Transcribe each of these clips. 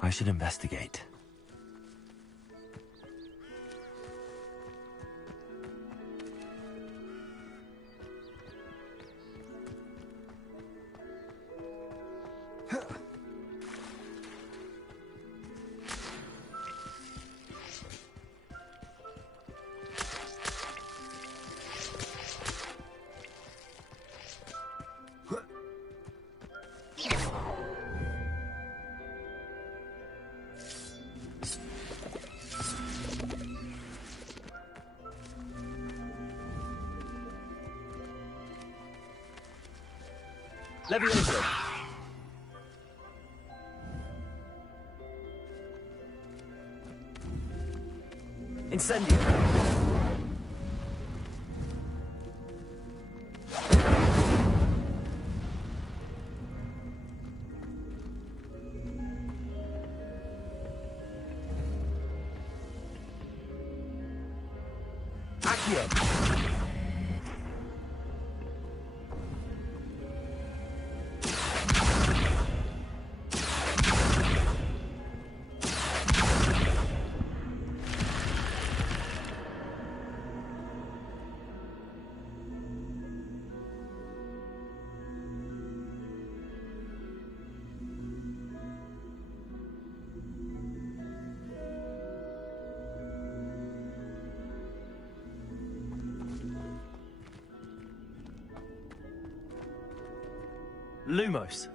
I should investigate. Levioso. Incendio. Accio. Lumos.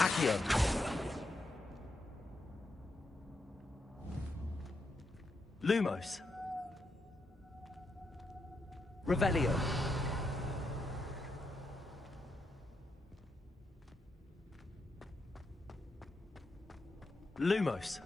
Accio. Lumos. Revelio. Lumos.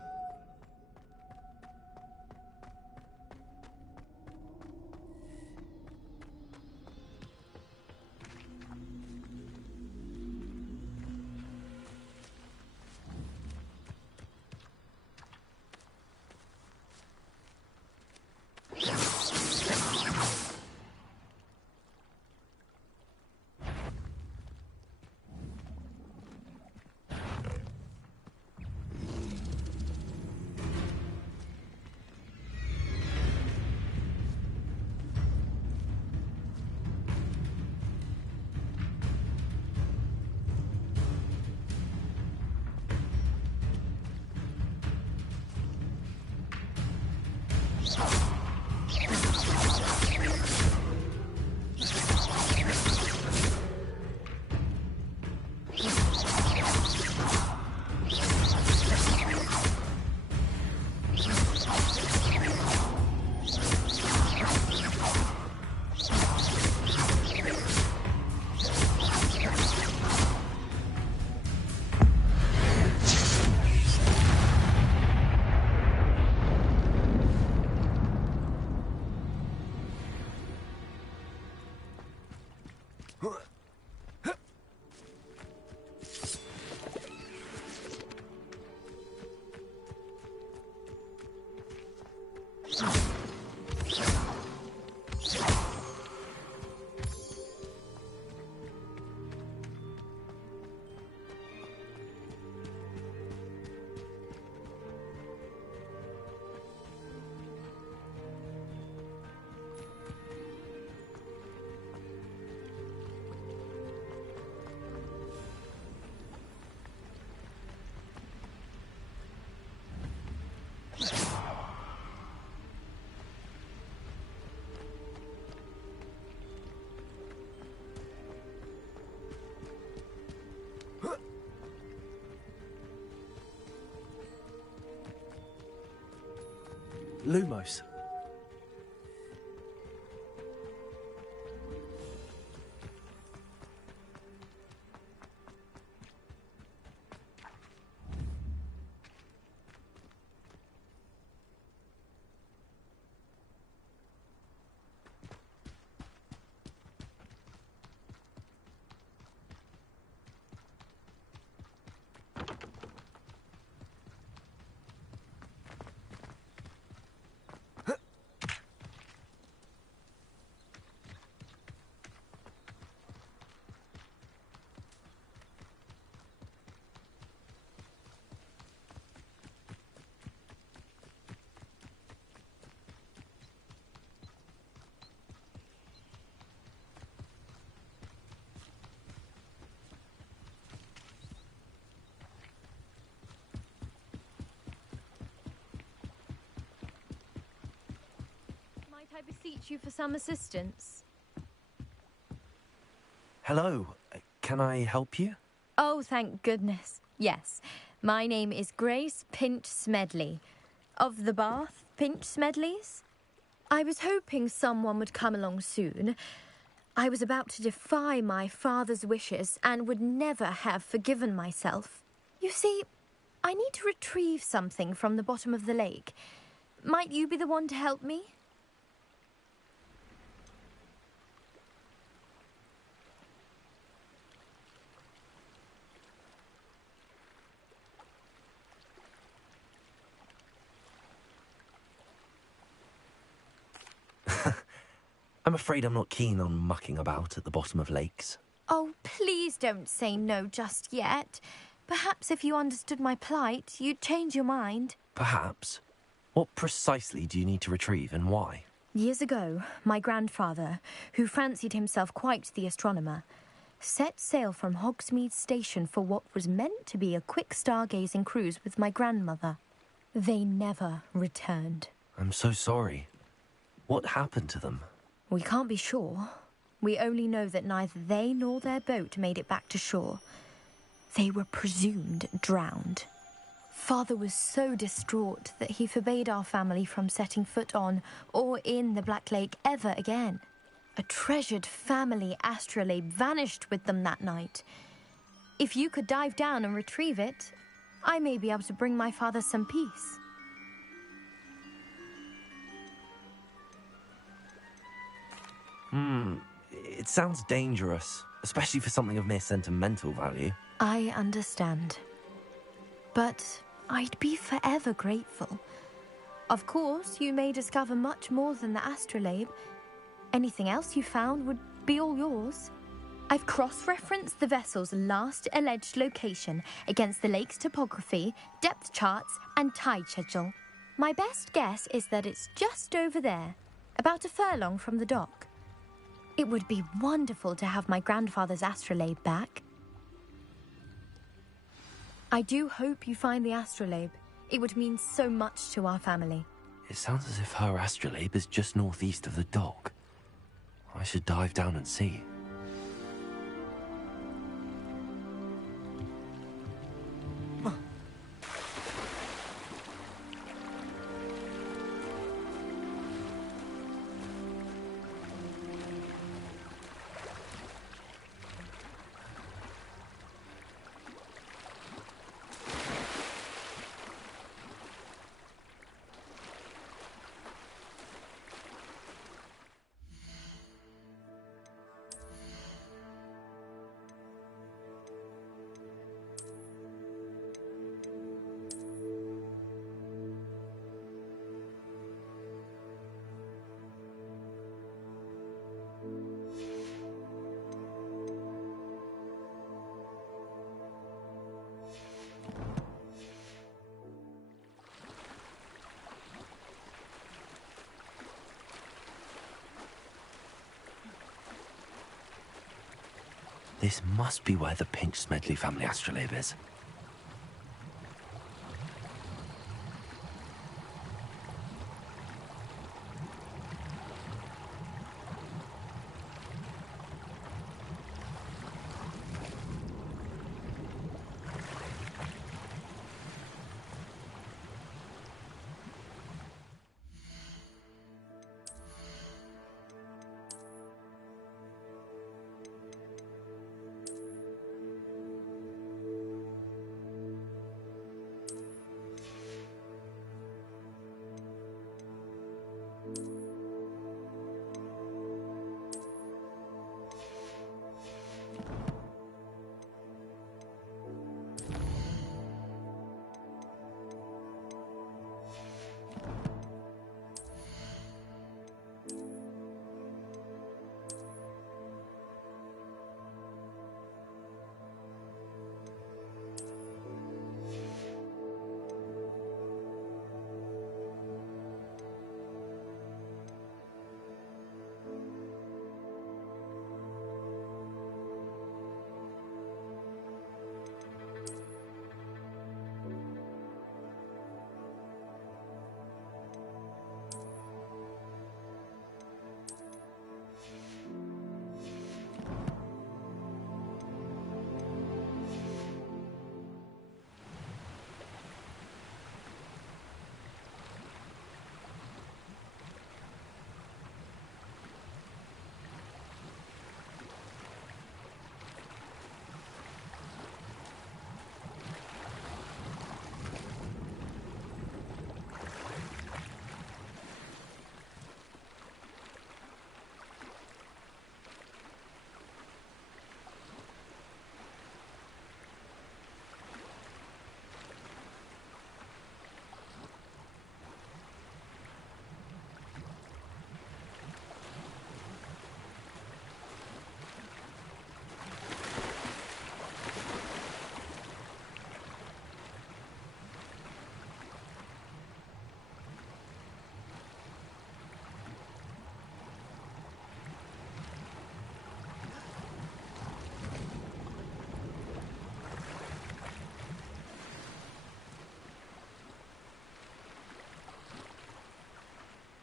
Lumos. Might I beseech you for some assistance? Hello. Can I help you? Oh, thank goodness. Yes. My name is Grace Pinch Smedley. Of the Bath Pinch Smedleys? I was hoping someone would come along soon. I was about to defy my father's wishes and would never have forgiven myself. You see, I need to retrieve something from the bottom of the lake. Might you be the one to help me? I'm afraid I'm not keen on mucking about at the bottom of lakes. Oh, please don't say no just yet. Perhaps if you understood my plight, you'd change your mind. Perhaps. What precisely do you need to retrieve and why? Years ago, my grandfather, who fancied himself quite the astronomer, set sail from Hogsmeade Station for what was meant to be a quick stargazing cruise with my grandmother. They never returned. I'm so sorry. What happened to them? We can't be sure. We only know that neither they nor their boat made it back to shore. They were presumed drowned. Father was so distraught that he forbade our family from setting foot on or in the Black Lake ever again. A treasured family astrolabe vanished with them that night. If you could dive down and retrieve it, I may be able to bring my father some peace. It sounds dangerous, especially for something of mere sentimental value. I understand. But I'd be forever grateful. Of course, you may discover much more than the astrolabe. Anything else you found would be all yours. I've cross-referenced the vessel's last alleged location against the lake's topography, depth charts, and tide schedule. My best guess is that it's just over there, about a furlong from the dock. It would be wonderful to have my grandfather's astrolabe back. I do hope you find the astrolabe. It would mean so much to our family. It sounds as if her astrolabe is just northeast of the dock. I should dive down and see. This must be where the Pinch Smedley family astrolabe is.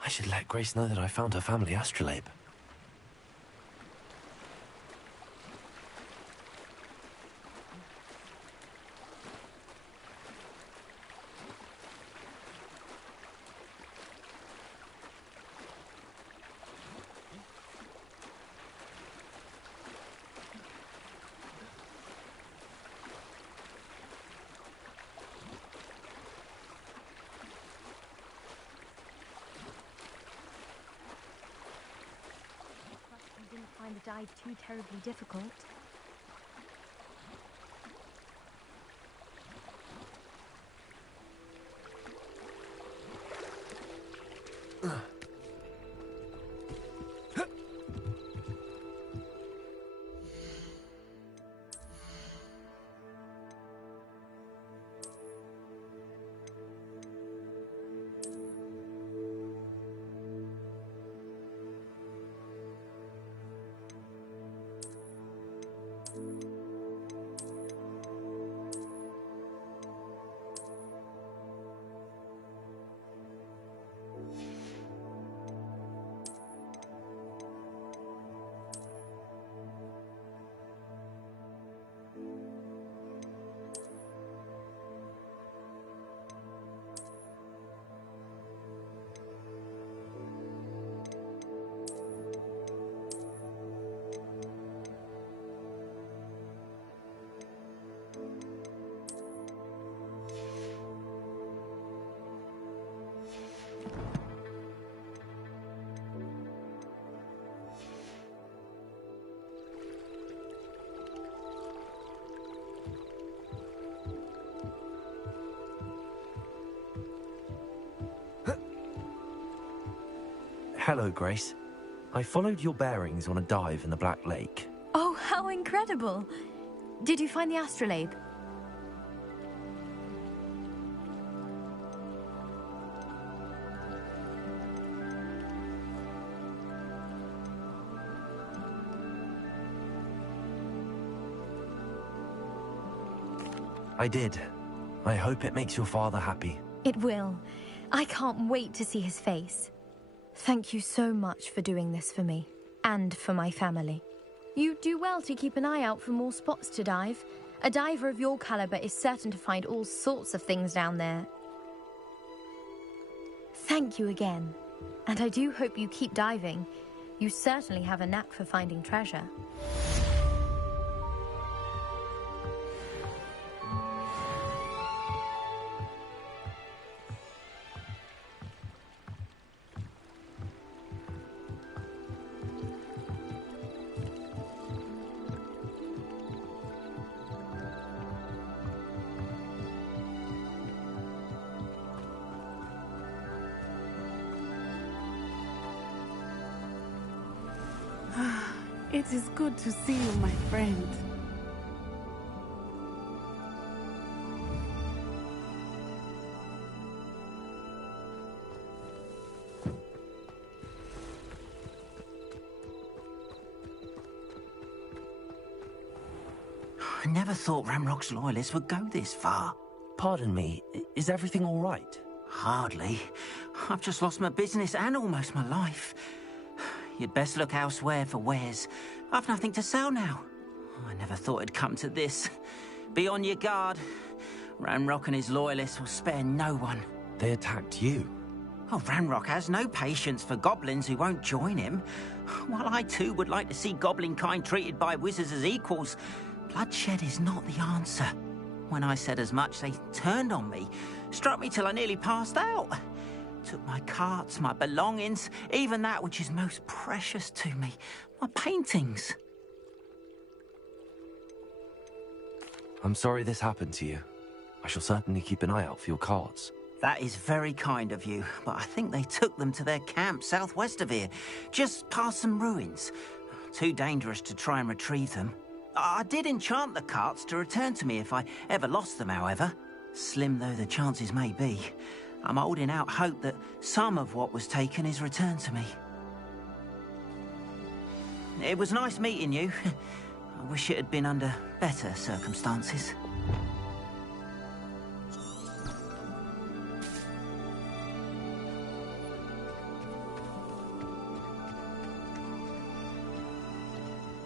I should let Grace know that I found her family astrolabe. You didn't find the dive too terribly difficult. Hello, Grace. I followed your bearings on a dive in the Black Lake. Oh, how incredible! Did you find the astrolabe? I did. I hope it makes your father happy. It will. I can't wait to see his face. Thank you so much for doing this for me, and for my family. You do well to keep an eye out for more spots to dive. A diver of your caliber is certain to find all sorts of things down there. Thank you again, and I do hope you keep diving. You certainly have a knack for finding treasure. It is good to see you, my friend. I never thought Ramrock's loyalists would go this far. Pardon me, is everything all right? Hardly. I've just lost my business and almost my life. You'd best look elsewhere for wares. I've nothing to sell now. I never thought it'd come to this. Be on your guard. Ramrock and his loyalists will spare no one. They attacked you. Oh, Ramrock has no patience for goblins who won't join him. While I too would like to see goblin kind treated by wizards as equals, bloodshed is not the answer. When I said as much, they turned on me, struck me till I nearly passed out. Took my carts, my belongings, even that which is most precious to me, my paintings. I'm sorry this happened to you. I shall certainly keep an eye out for your carts. That is very kind of you, but I think they took them to their camp southwest of here, just past some ruins. Too dangerous to try and retrieve them. I did enchant the carts to return to me if I ever lost them, however. Slim though the chances may be, I'm holding out hope that some of what was taken is returned to me. It was nice meeting you. I wish it had been under better circumstances.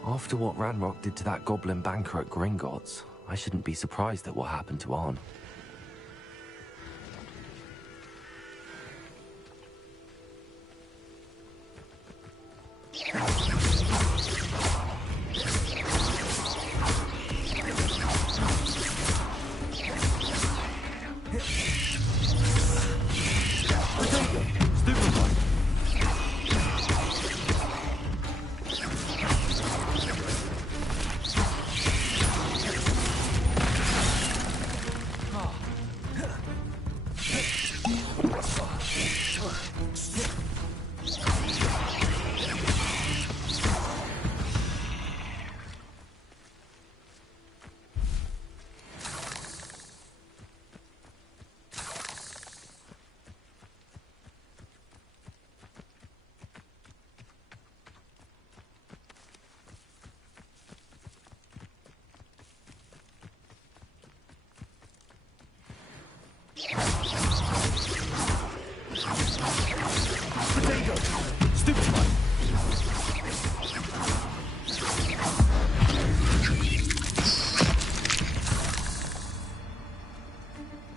After what Ranrock did to that goblin banker at Gringotts, I shouldn't be surprised at what happened to Arn.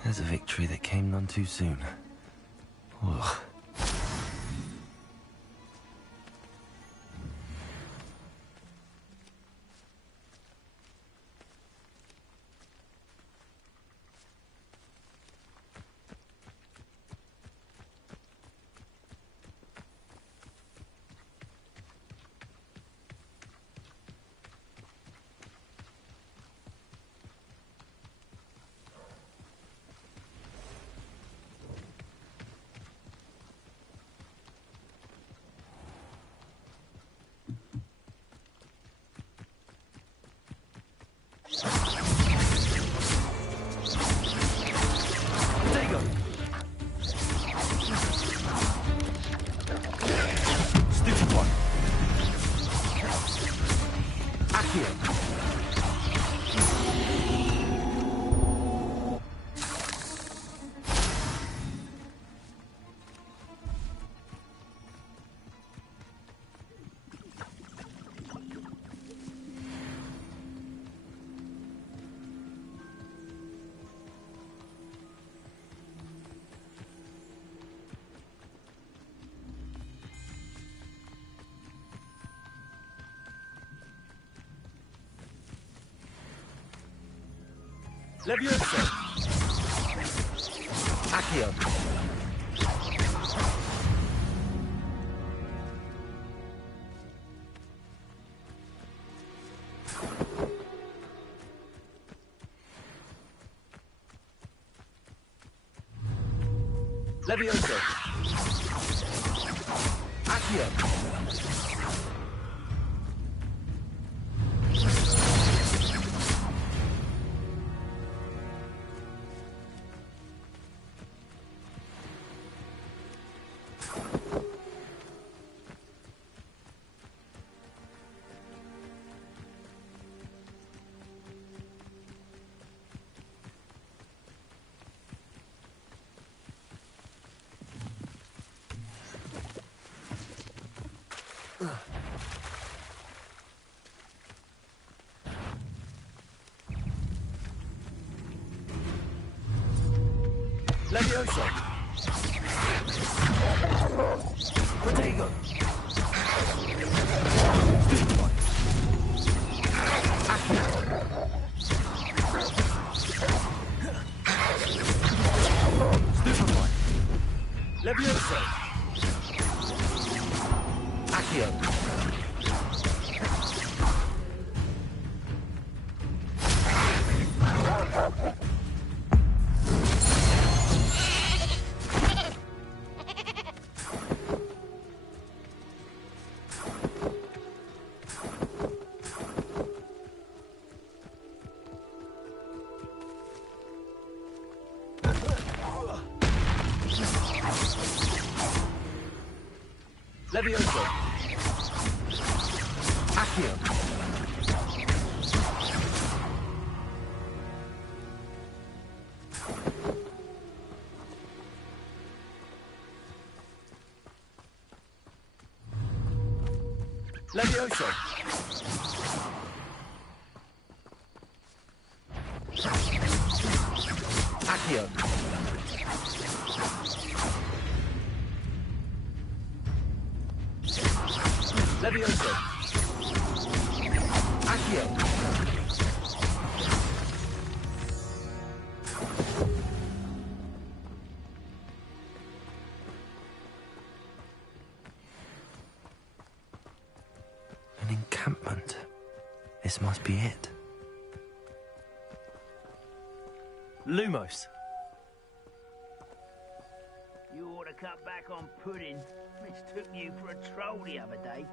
There's a victory that came none too soon. Ugh. Levioso! Accio! Levioso! Accio! Levioso! Protego! Stupefy! Levioso! Accio! Levioso! Accio! Levioso! Accio! Levioso! Accio! An encampment. This must be it. Lumos. You ought to cut back on pudding. Mistook you for a troll the other day.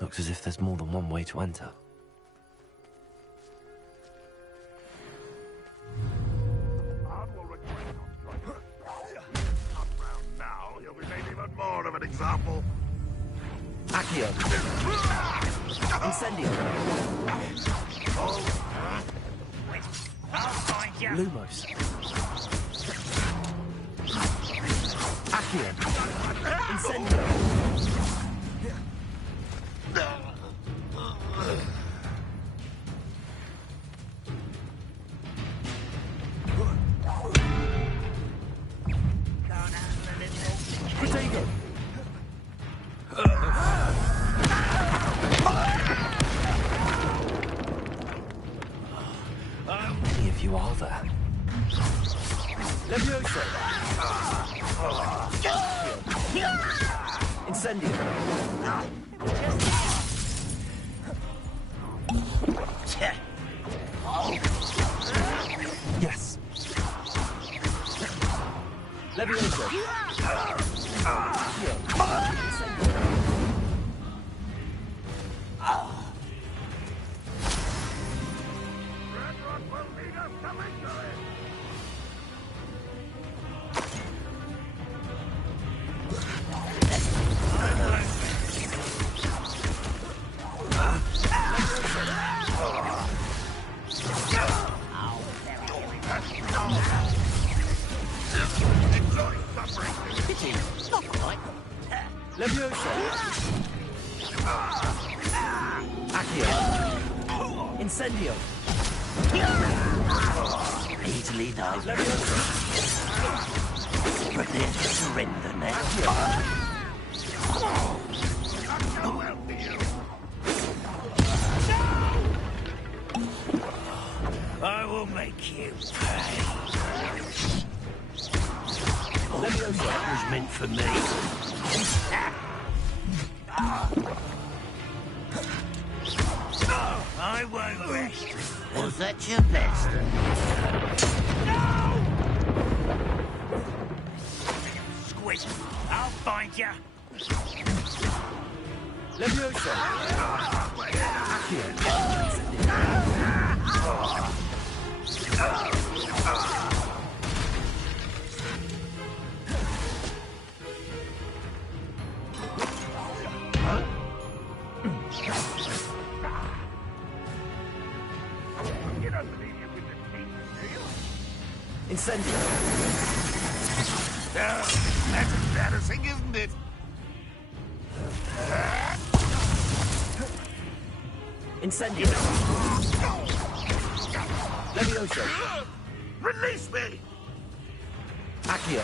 Looks as if there's more than one way to enter. Now you'll be made even more of an example. Accio! Incendio! I'll find you. Lumos. Accio! Incendio! Can't handle a little. Protego! How many of you are there? Levioso! Incendio! Yes! Levioso! Redrock will lead us to victory. Enjoy suffering. Pity. Not quite. Levioso! Accio! Incendio! Easily done. Levioso! Prepare to surrender now. Accio! Not so well to you. That was meant for me. I won't rest. Was that your best? Squid, I'll find ya. Levioso! You don't believe you can defeat the deal? Incendio! That's embarrassing, isn't it? Incendio! Levioso! Release me! Accio!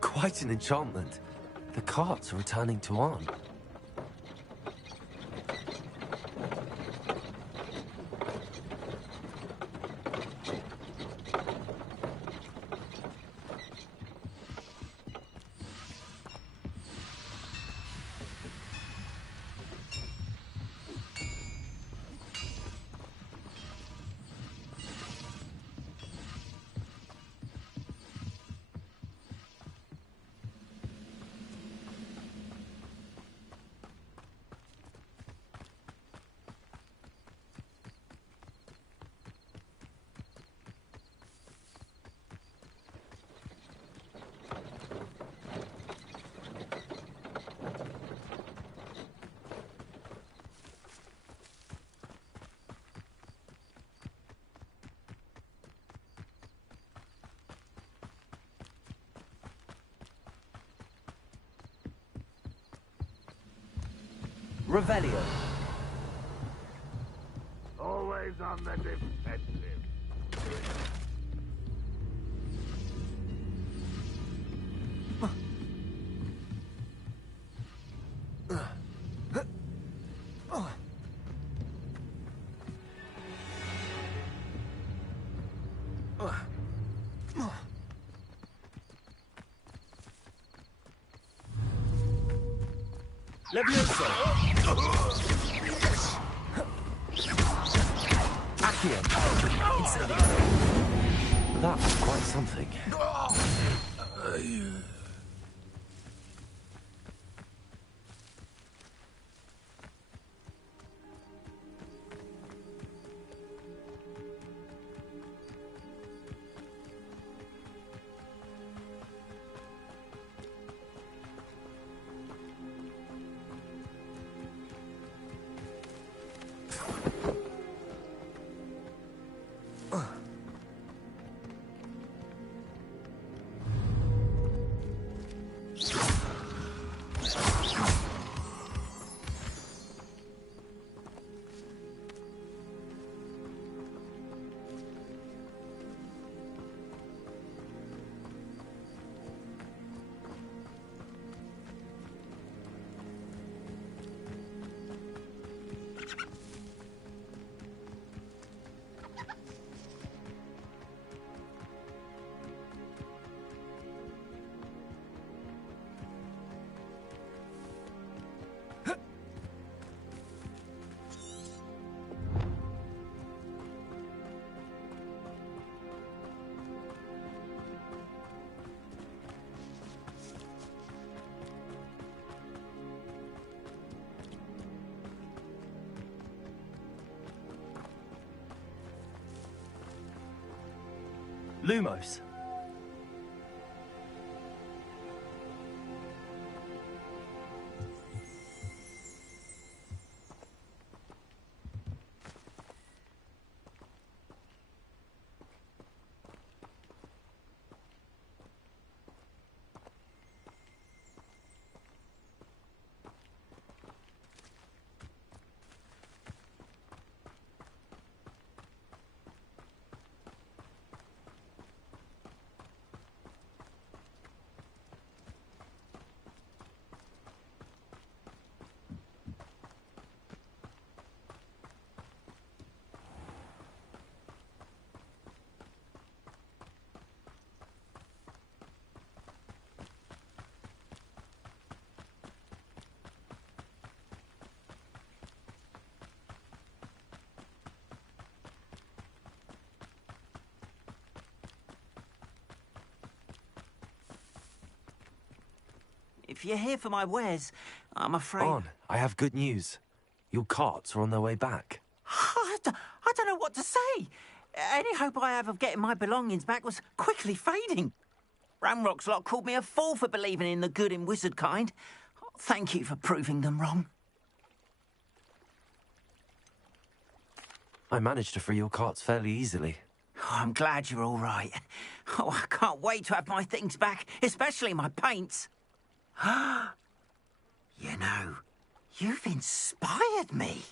Quite an enchantment. The carts are returning to Arn. Revelio. Always on the defensive. Levioso! Accio! Incendio! That was quite something. Lumos. If you're here for my wares, I'm afraid... On, I have good news. Your carts are on their way back. I don't know what to say. Any hope I have of getting my belongings back was quickly fading. Ranrock's lot called me a fool for believing in the good in wizard kind. Thank you for proving them wrong. I managed to free your carts fairly easily. Oh, I'm glad you're all right. Oh, I can't wait to have my things back, especially my paints. You know, you've inspired me.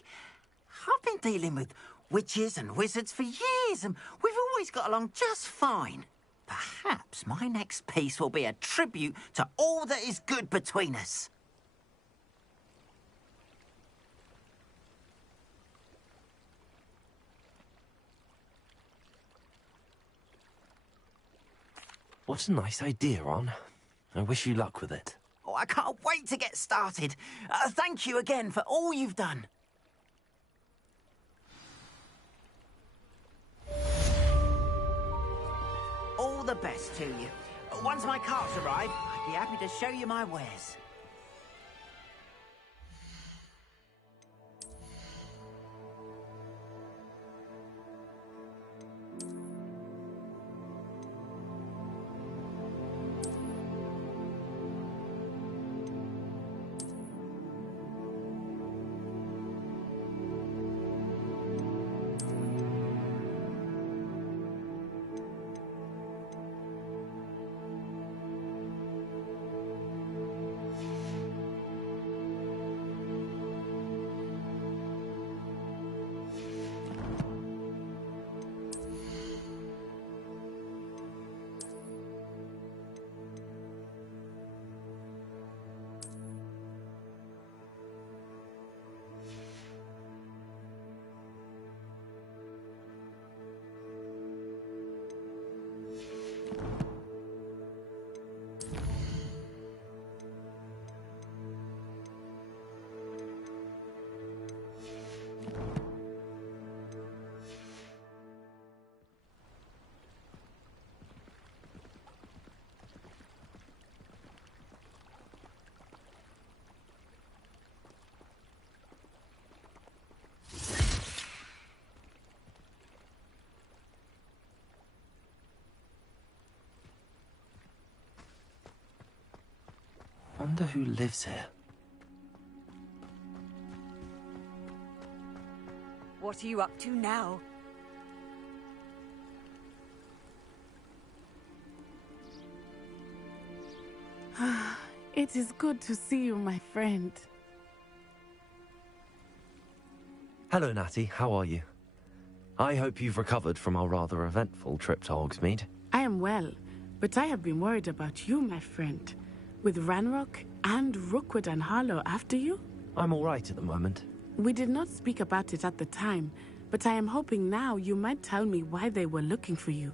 I've been dealing with witches and wizards for years, and we've always got along just fine. Perhaps my next piece will be a tribute to all that is good between us. What a nice idea, Ron. I wish you luck with it. Oh, I can't wait to get started. Thank you again for all you've done. All the best to you. Once my carts arrive, I'd be happy to show you my wares. Wonder who lives here. What are you up to now? It is good to see you, my friend. Hello, Natty. How are you? I hope you've recovered from our rather eventful trip to Hogsmeade. I am well, but I have been worried about you, my friend. With Ranrock and Rookwood and Harlow after you? I'm all right at the moment. We did not speak about it at the time, but I am hoping now you might tell me why they were looking for you.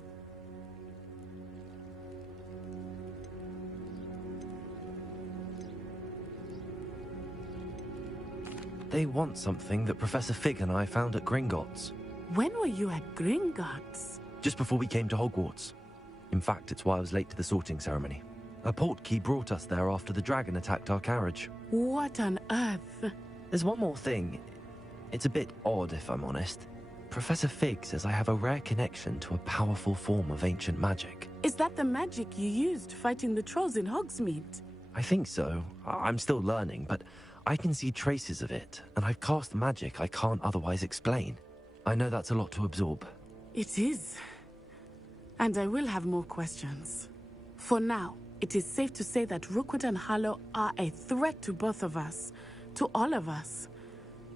They want something that Professor Fig and I found at Gringotts. When were you at Gringotts? Just before we came to Hogwarts. In fact, it's why I was late to the sorting ceremony. A portkey brought us there after the dragon attacked our carriage. What on earth? There's one more thing. It's a bit odd, if I'm honest. Professor Fig says I have a rare connection to a powerful form of ancient magic. Is that the magic you used fighting the trolls in Hogsmeade? I think so. I'm still learning, but I can see traces of it, and I've cast magic I can't otherwise explain. I know that's a lot to absorb. It is. And I will have more questions. For now, it is safe to say that Rookwood and Harlow are a threat to both of us, to all of us.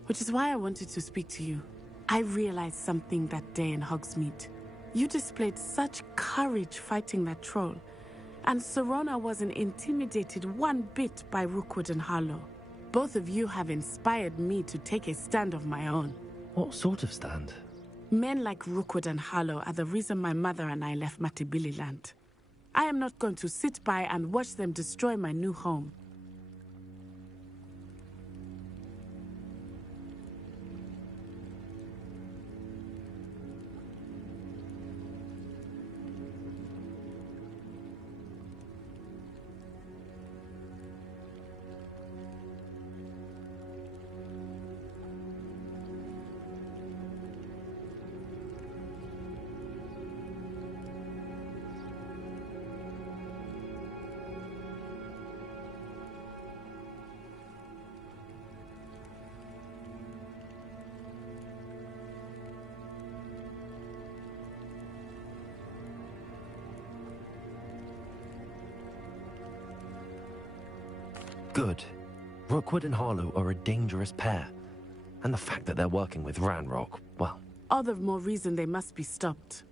Which is why I wanted to speak to you. I realized something that day in Hogsmeade. You displayed such courage fighting that troll, and Serona wasn't intimidated one bit by Rookwood and Harlow. Both of you have inspired me to take a stand of my own. What sort of stand? Men like Rookwood and Harlow are the reason my mother and I left Matibili land. I am not going to sit by and watch them destroy my new home. Good. Rookwood and Harlow are a dangerous pair. And the fact that they're working with Ranrock, well... All the more reason they must be stopped.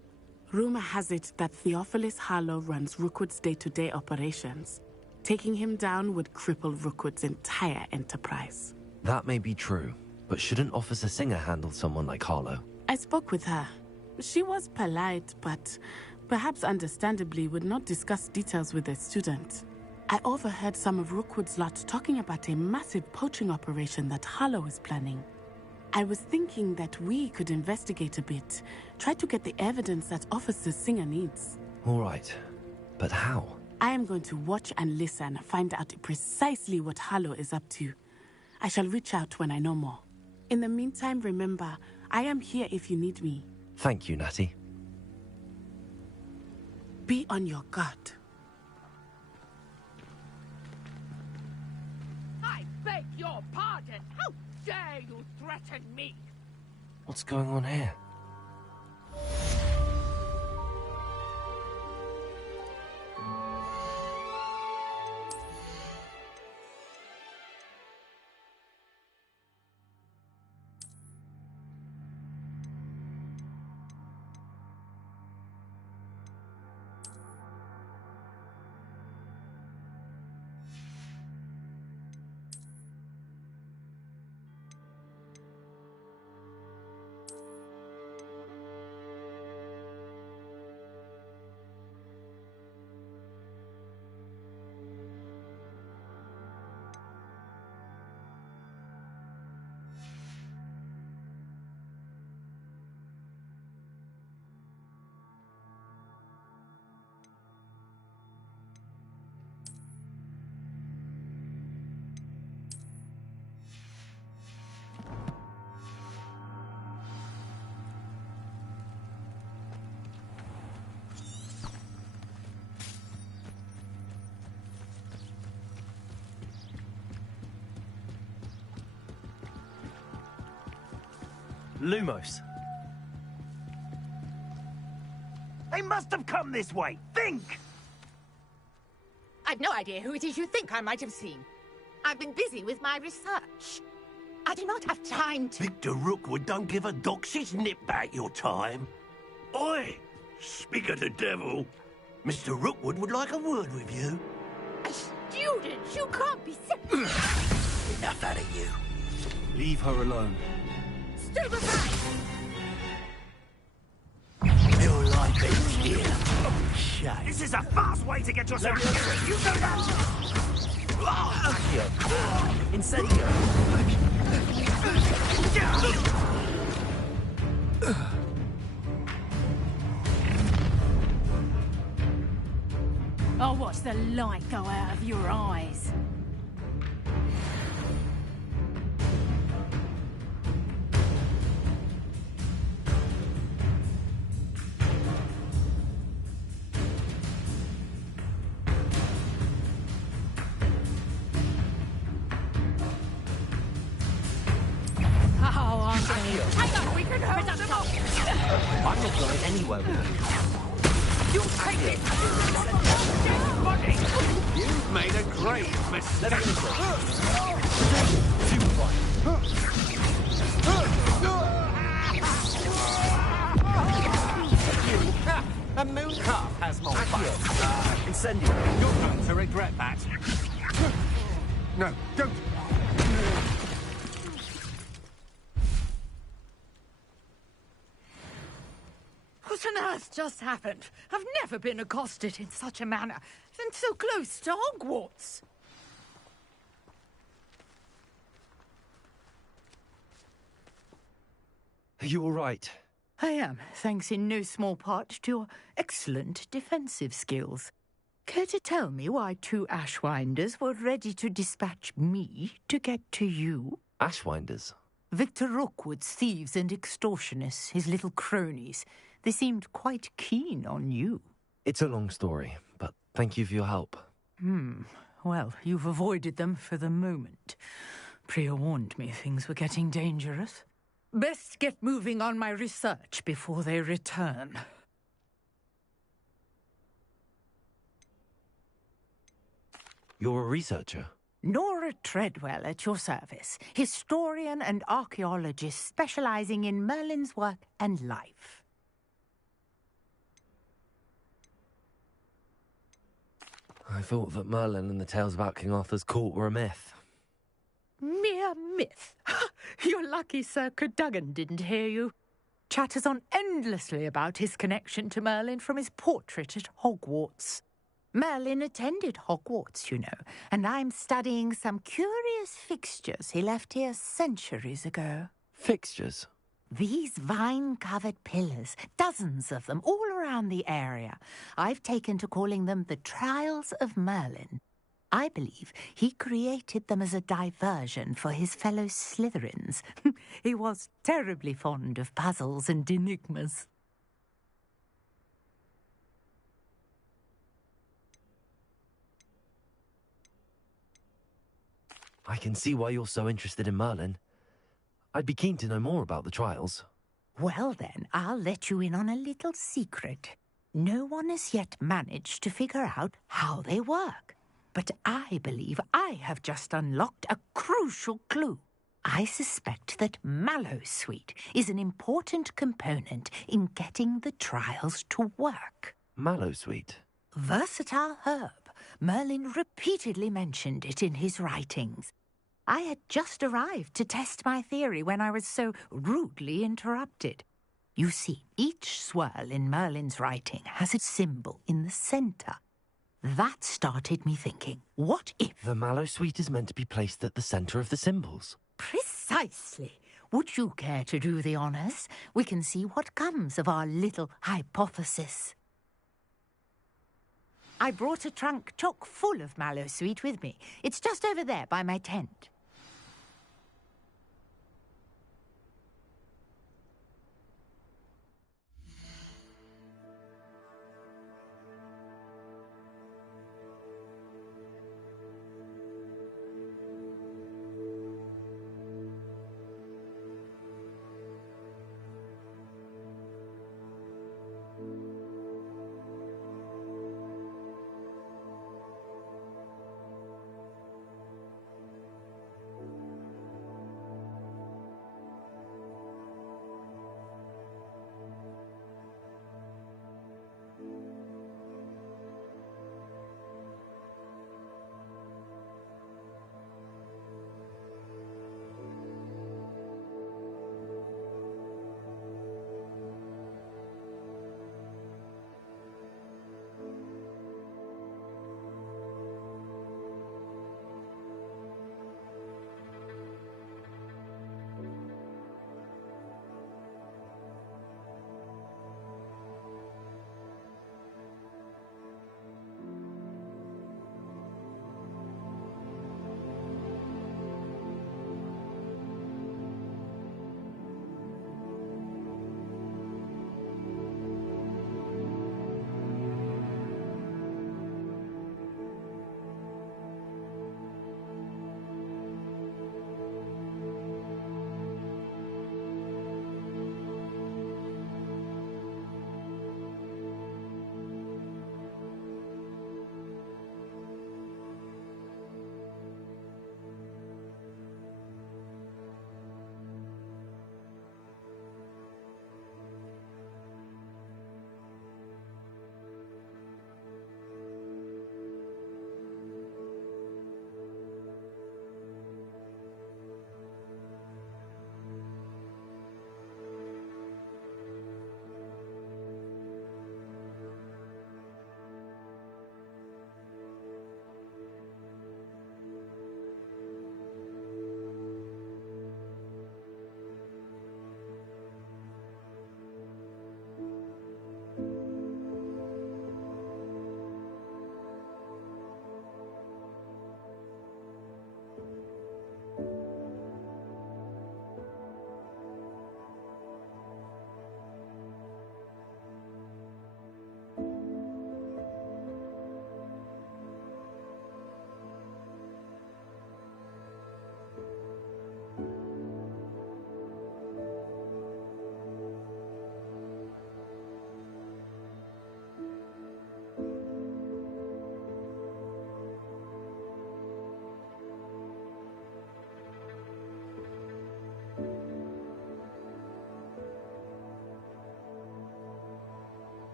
Rumor has it that Theophilus Harlow runs Rookwood's day-to-day operations. Taking him down would cripple Rookwood's entire enterprise. That may be true, but shouldn't Officer Singer handle someone like Harlow? I spoke with her. She was polite, but perhaps understandably would not discuss details with a student. I overheard some of Rookwood's lot talking about a massive poaching operation that Harlow is planning. I was thinking that we could investigate a bit, try to get the evidence that Officer Singer needs. All right, but how? I am going to watch and listen, find out precisely what Harlow is up to. I shall reach out when I know more. In the meantime, remember, I am here if you need me. Thank you, Natty. Be on your guard. I beg your pardon! How dare you threaten me? What's going on here? Lumos. They must have come this way. Think! I've no idea who it is you think I might have seen. I've been busy with my research. I do not have time to... Victor Rookwood don't give a doxy's nip back your time. Oi! Speak of the devil. Mr. Rookwood would like a word with you. A student! You can't be... Enough out of you. Leave her alone. Stay behind! Your life ends here. Oh, shame. This is a fast way to get yourself killed. You know that? Insane. I'll watch the light go out of your eyes. Hang on, we can hold them up. I'm not going anywhere with you. You take it. Dead body. You've made a great mistake. A moon calf has more fire. Incendio. You're going to regret that. No, don't. What on earth just happened? I've never been accosted in such a manner, and so close to Hogwarts. Are you all right? I am, thanks in no small part to your excellent defensive skills. Care to tell me why 2 Ashwinders were ready to dispatch me to get to you? Ashwinders? Victor Rookwood's thieves and extortionists, his little cronies. They seemed quite keen on you. It's a long story, but thank you for your help. Well, you've avoided them for the moment. Priya warned me things were getting dangerous. Best get moving on my research before they return. You're a researcher? Nora Treadwell at your service, historian and archaeologist specializing in Merlin's work and life. I thought that Merlin and the tales about King Arthur's court were a myth. Mere myth. You're lucky Sir Cadogan didn't hear you. Chatters on endlessly about his connection to Merlin from his portrait at Hogwarts. Merlin attended Hogwarts, you know, and I'm studying some curious fixtures he left here centuries ago. Fixtures? These vine-covered pillars, dozens of them, all around the area. I've taken to calling them the Trials of Merlin. I believe he created them as a diversion for his fellow Slytherins. He was terribly fond of puzzles and enigmas. I can see why you're so interested in Merlin. I'd be keen to know more about the trials. Well then, I'll let you in on a little secret. No one has yet managed to figure out how they work. But I believe I have just unlocked a crucial clue. I suspect that Mallowsweet is an important component in getting the trials to work. Mallowsweet? Versatile herb. Merlin repeatedly mentioned it in his writings. I had just arrived to test my theory when I was so rudely interrupted. You see, each swirl in Merlin's writing has its symbol in the centre. That started me thinking, what if... The Mallowsweet is meant to be placed at the centre of the symbols. Precisely. Would you care to do the honours? We can see what comes of our little hypothesis. I brought a trunk chock full of Mallowsweet with me. It's just over there by my tent.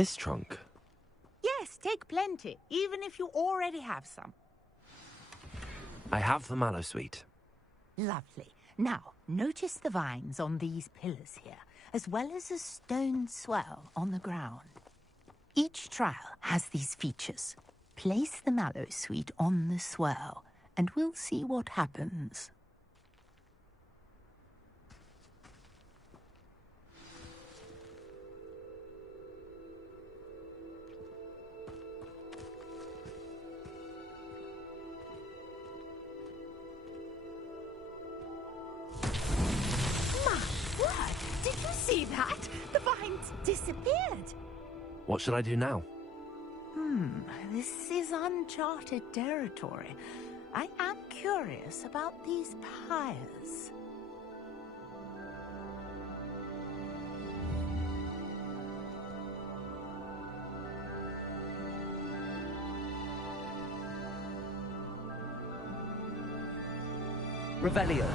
This trunk? Yes, take plenty, even if you already have some. I have the mallow sweet. Lovely. Now, notice the vines on these pillars here, as well as a stone swell on the ground. Each trial has these features. Place the mallow sweet on the swirl, and we'll see what happens. My word! Did you see that? The vines disappeared. What should I do now? This is uncharted territory. I am curious about these pyres. Revelio.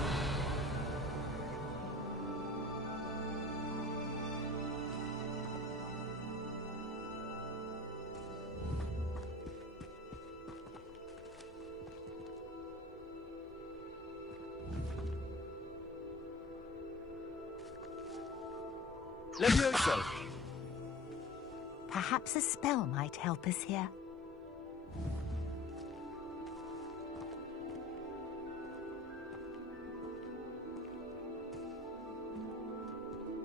Levioso. Perhaps a spell might help us here.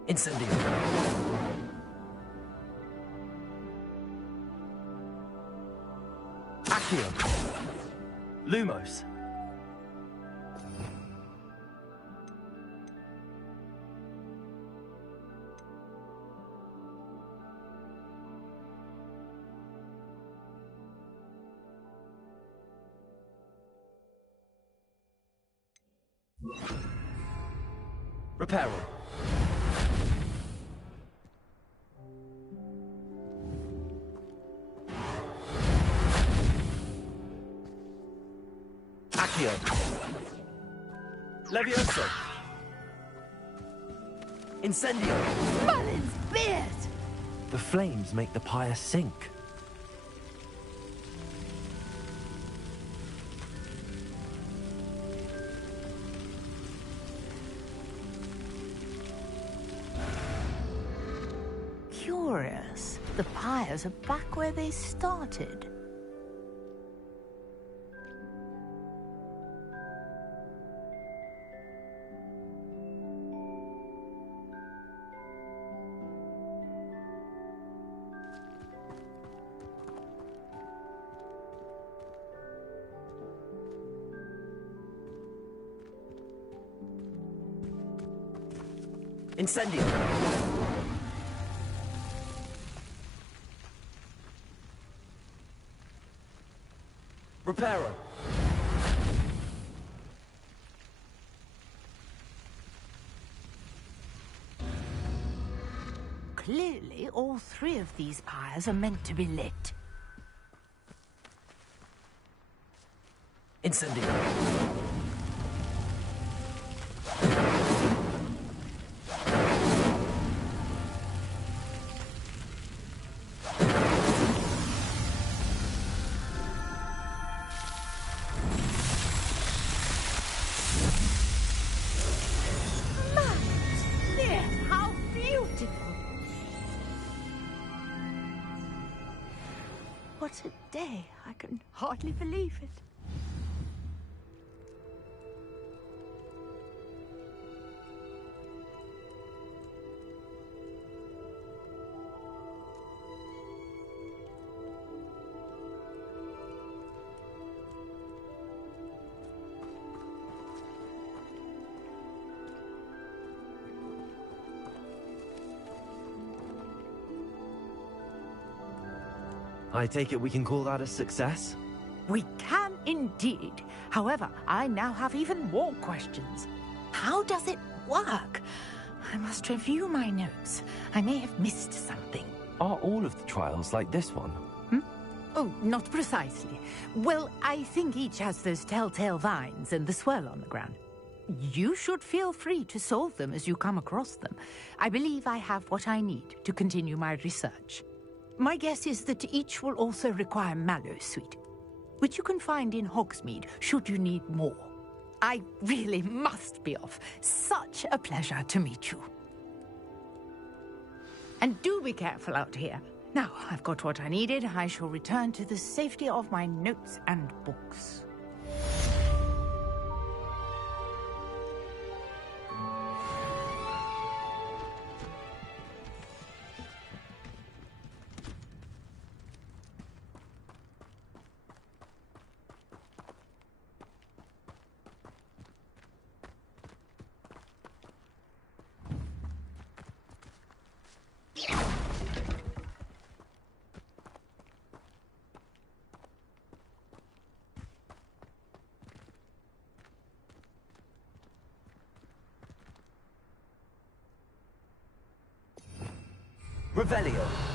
Incendio. Accio. Lumos. Reparo. Accio. Levioso. Incendio. Mullins' beard! The flames make the pyre sink. Curious. The pyres are back where they started. Incendio. Reparo. Clearly, all three of these pyres are meant to be lit. Incendio. How beautiful! What a day. I can hardly believe it. I take it we can call that a success? We can indeed. However, I now have even more questions. How does it work? I must review my notes. I may have missed something. Are all of the trials like this one? Oh, not precisely. Well, I think each has those telltale vines and the swirl on the ground. You should feel free to solve them as you come across them. I believe I have what I need to continue my research. My guess is that each will also require Mallowsweet, which you can find in Hogsmeade should you need more. I really must be off. Such a pleasure to meet you. And do be careful out here. Now, I've got what I needed. I shall return to the safety of my notes and books. Revelio.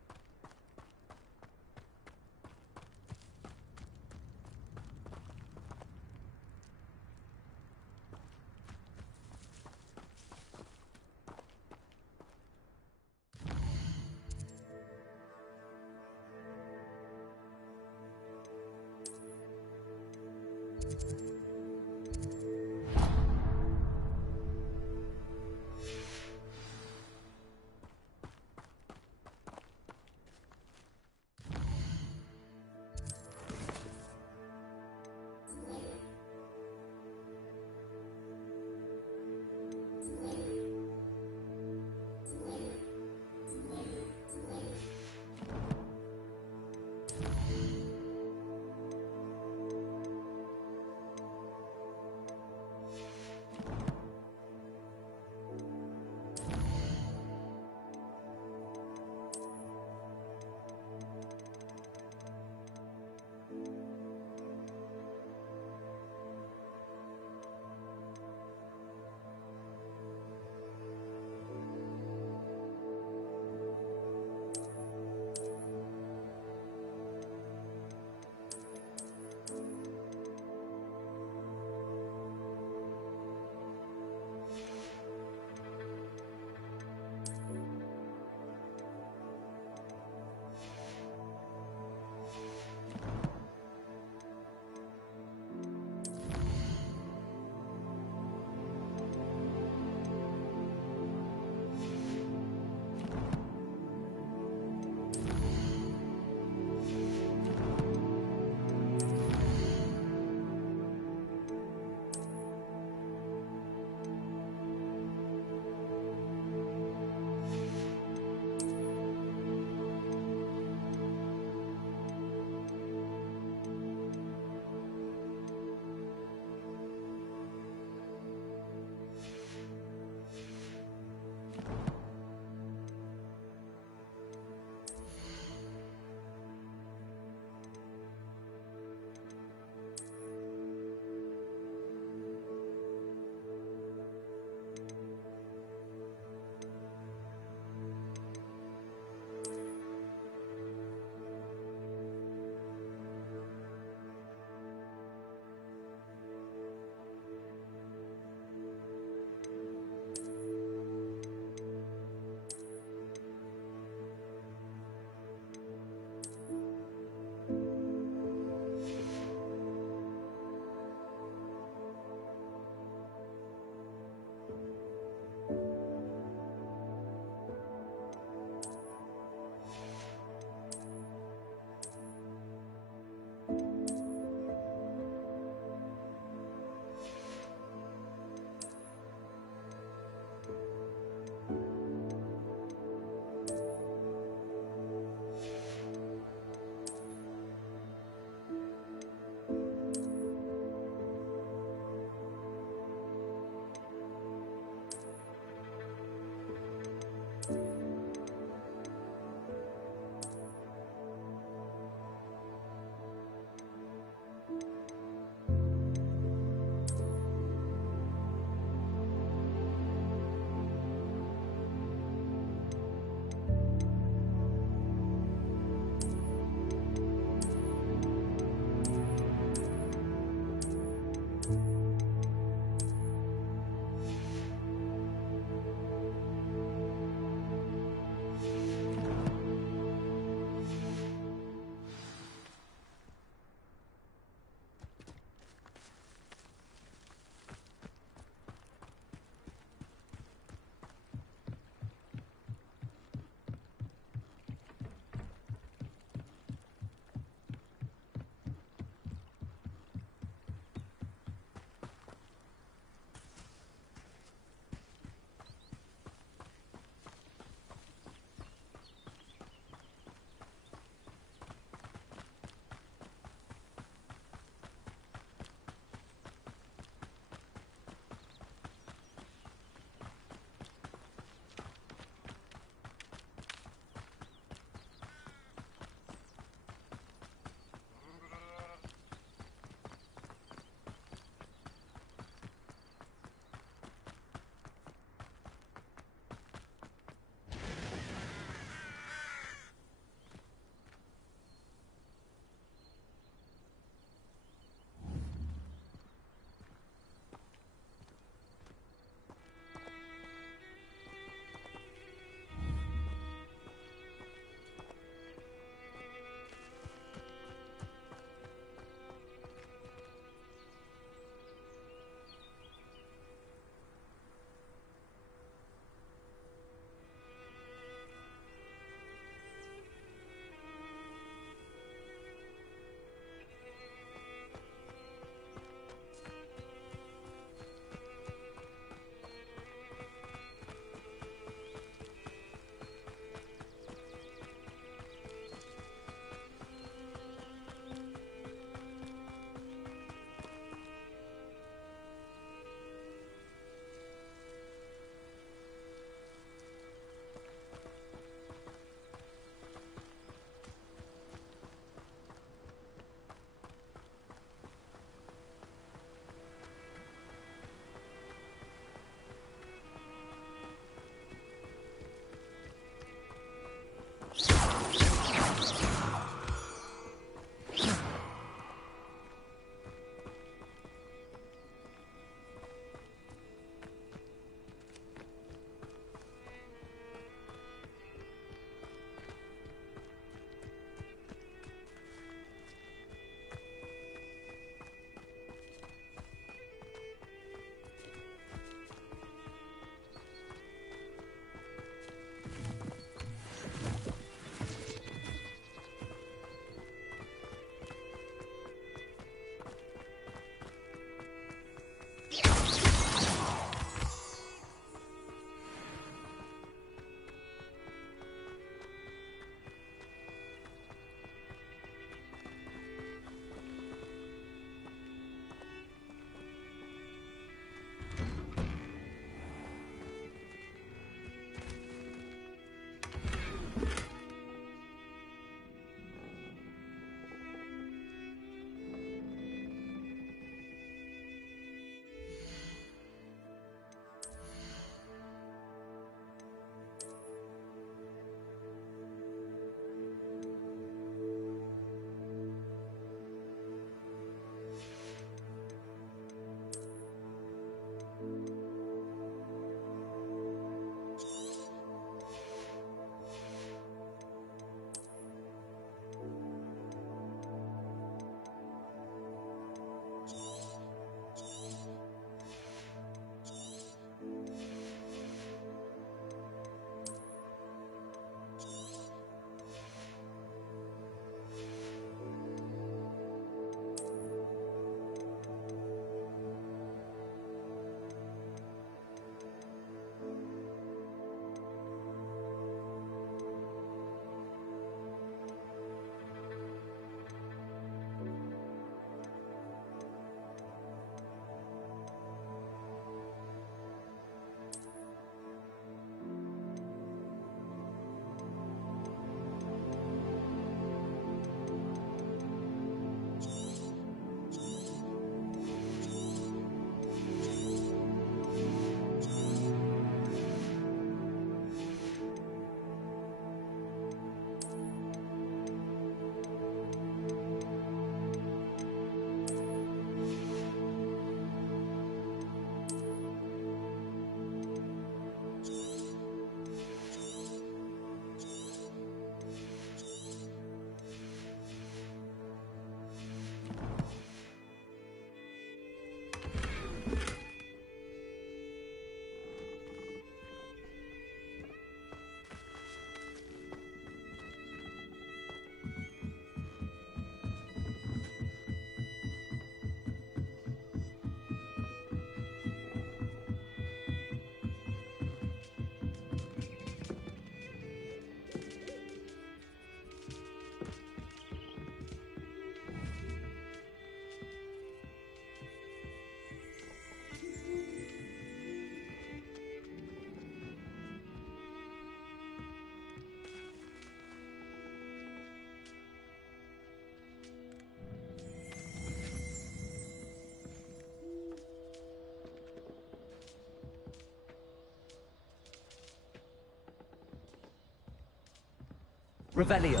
Revelio.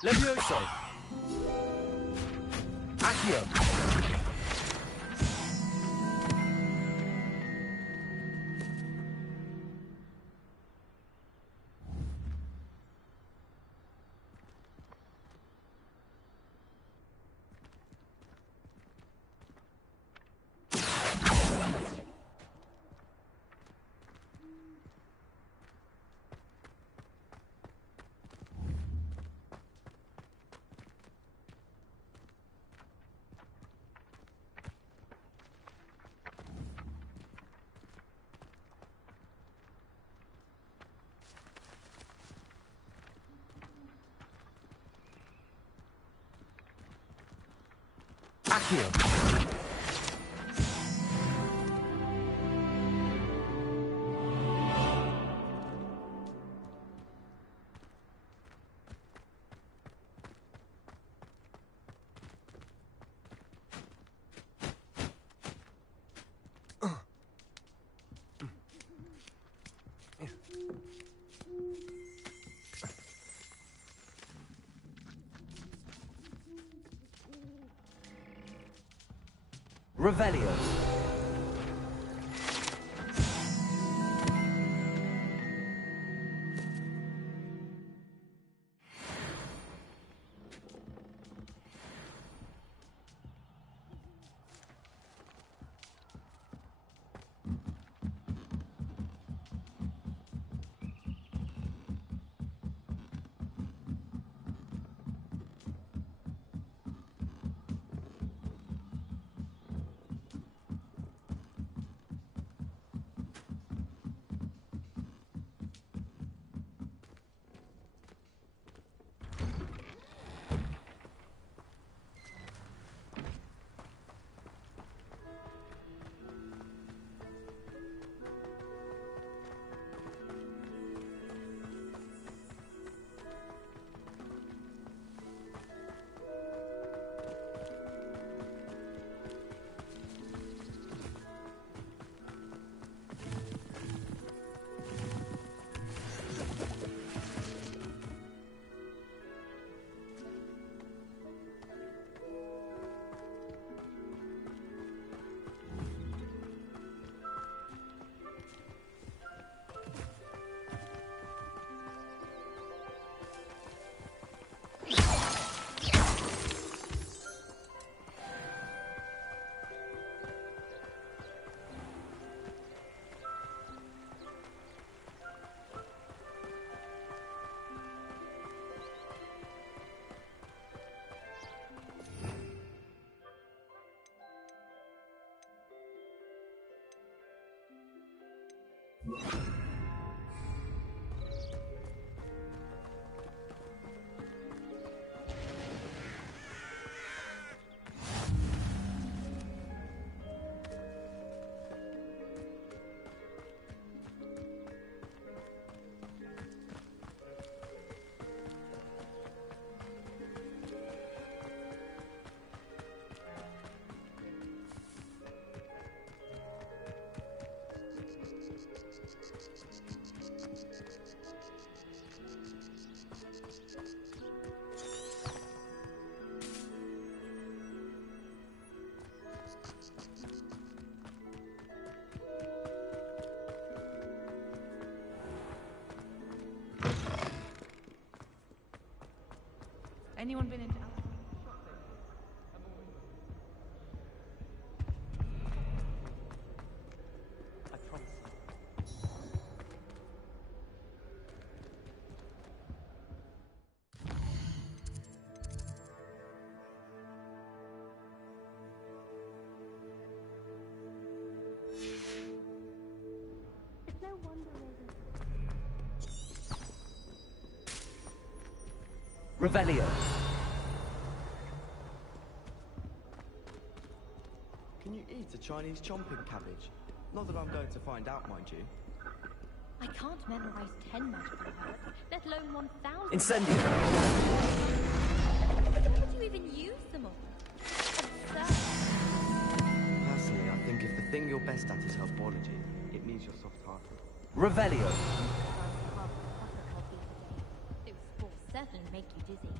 Levioso. Accio. Accio. Revelio. Anyone been into Revelio. It's a Chinese chomping cabbage. Not that I'm going to find out, mind you. I can't memorize 10 magical words, let alone 1,000. Incendio! How would you even use them all? Absurd. Personally, I think if the thing you're best at is herbology, it means you're soft-hearted. Revelio. Those sports certainly make you dizzy.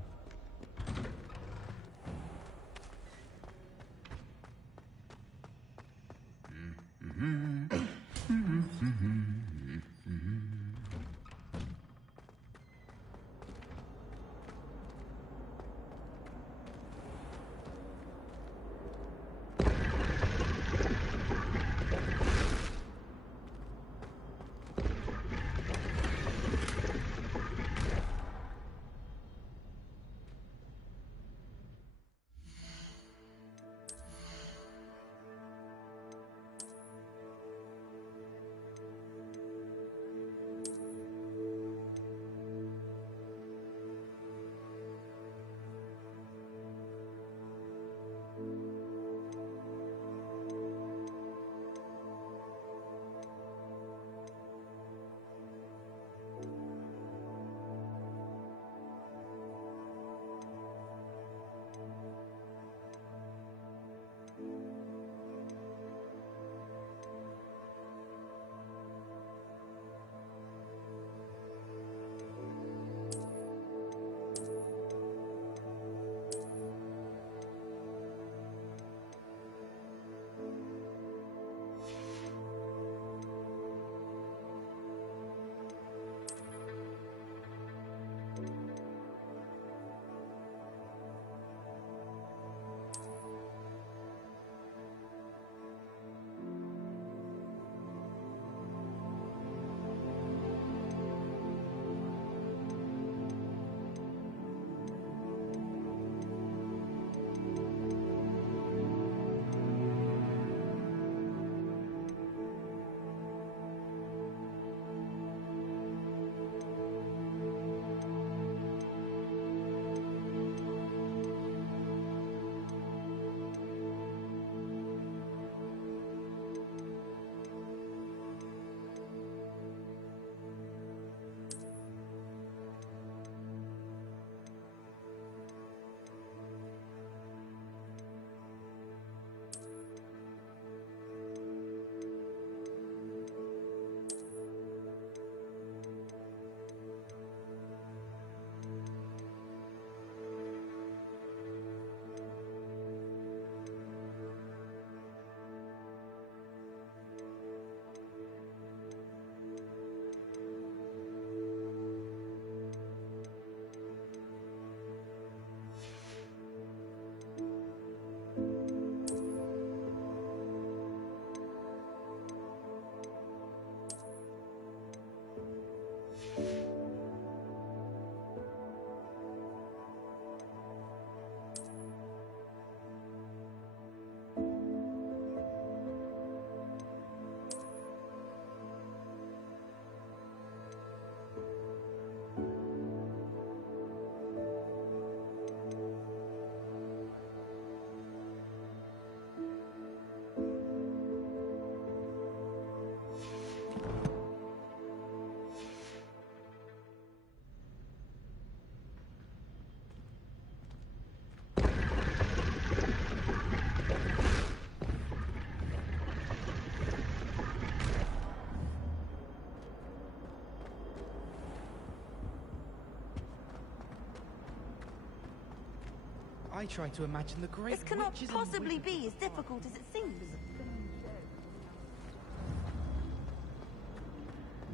I try to imagine the great This cannot witches possibly and be as difficult as it seems.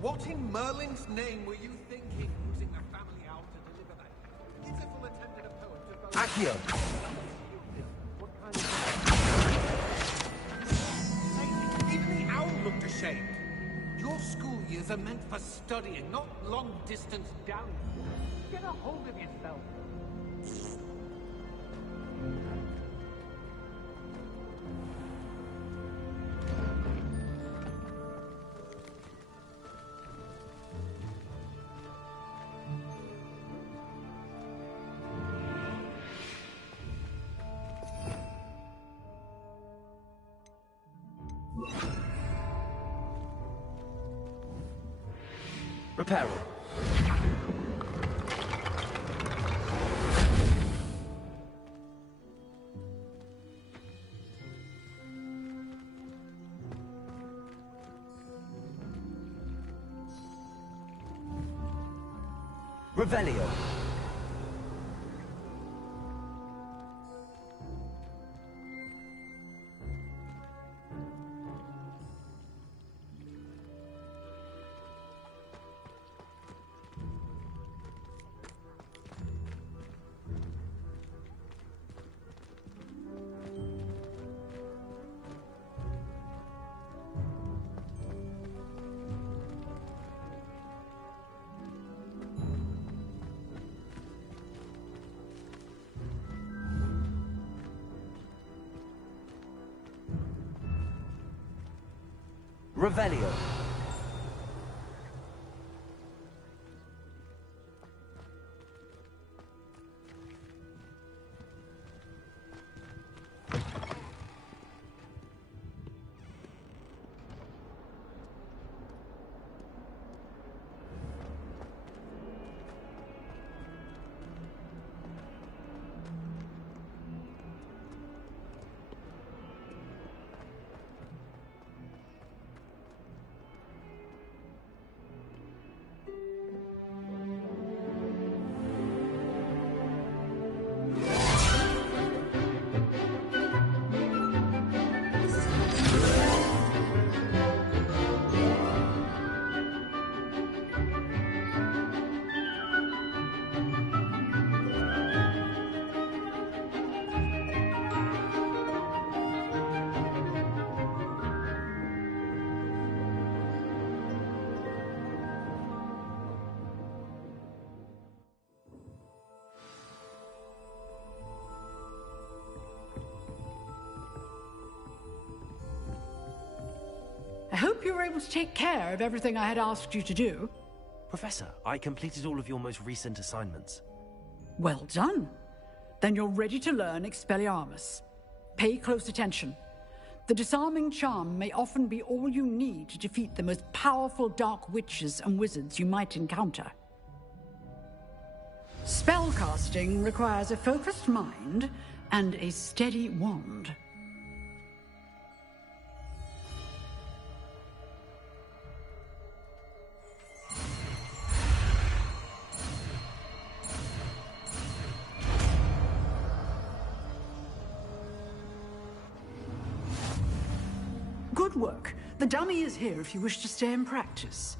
What in Merlin's name were you thinking, using the family owl to deliver that pitiful attendant of poems to both... Accio! What kind of... Even the owl looked ashamed. Your school years are meant for studying, not long-distance down. Get a hold of yourself. Reparo. Revelio. Revelio. I hope you were able to take care of everything I had asked you to do. Professor, I completed all of your most recent assignments. Well done. Then you're ready to learn Expelliarmus. Pay close attention. The disarming charm may often be all you need to defeat the most powerful dark witches and wizards you might encounter. Spellcasting requires a focused mind and a steady wand. Good work. The dummy is here if you wish to stay and practice.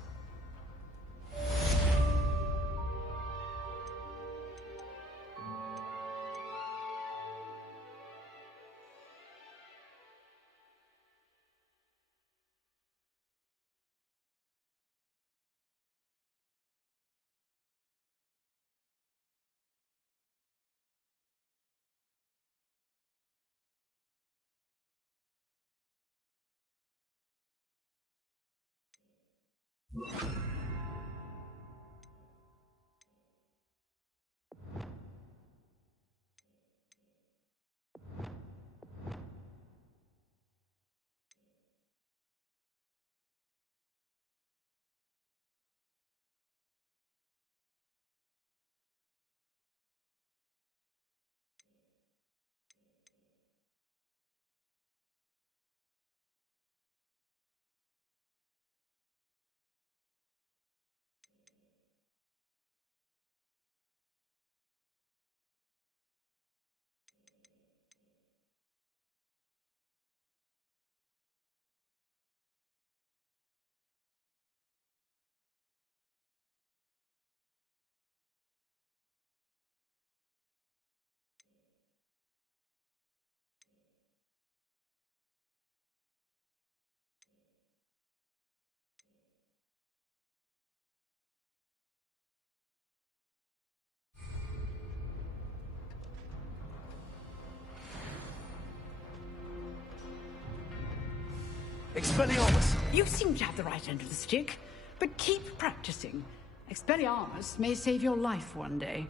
Expelliarmus! You seem to have the right end of the stick, but keep practicing. Expelliarmus may save your life one day.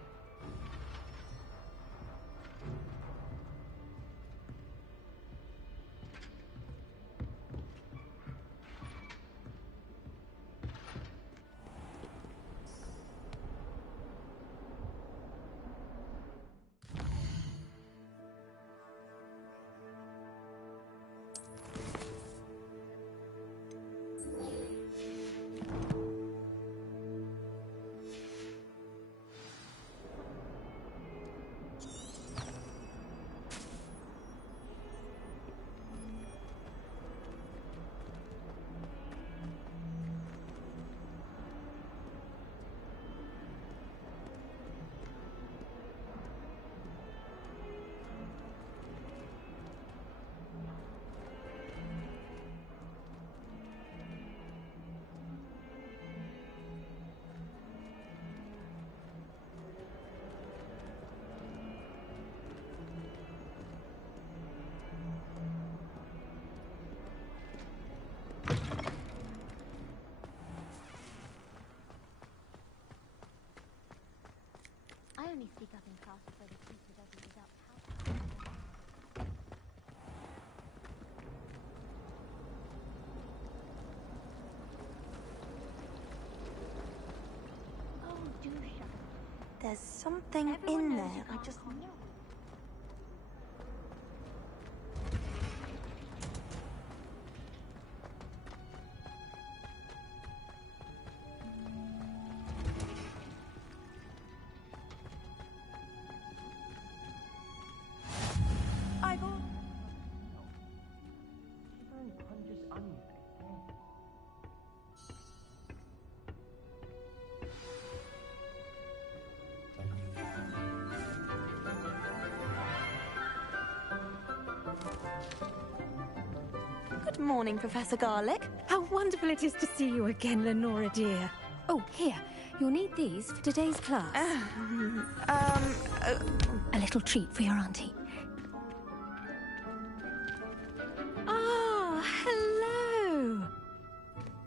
There's something in there. I just know. Good morning, Professor Garlick. How wonderful it is to see you again, Lenora dear. Oh, here. You'll need these for today's class. A little treat for your auntie. Ah, hello.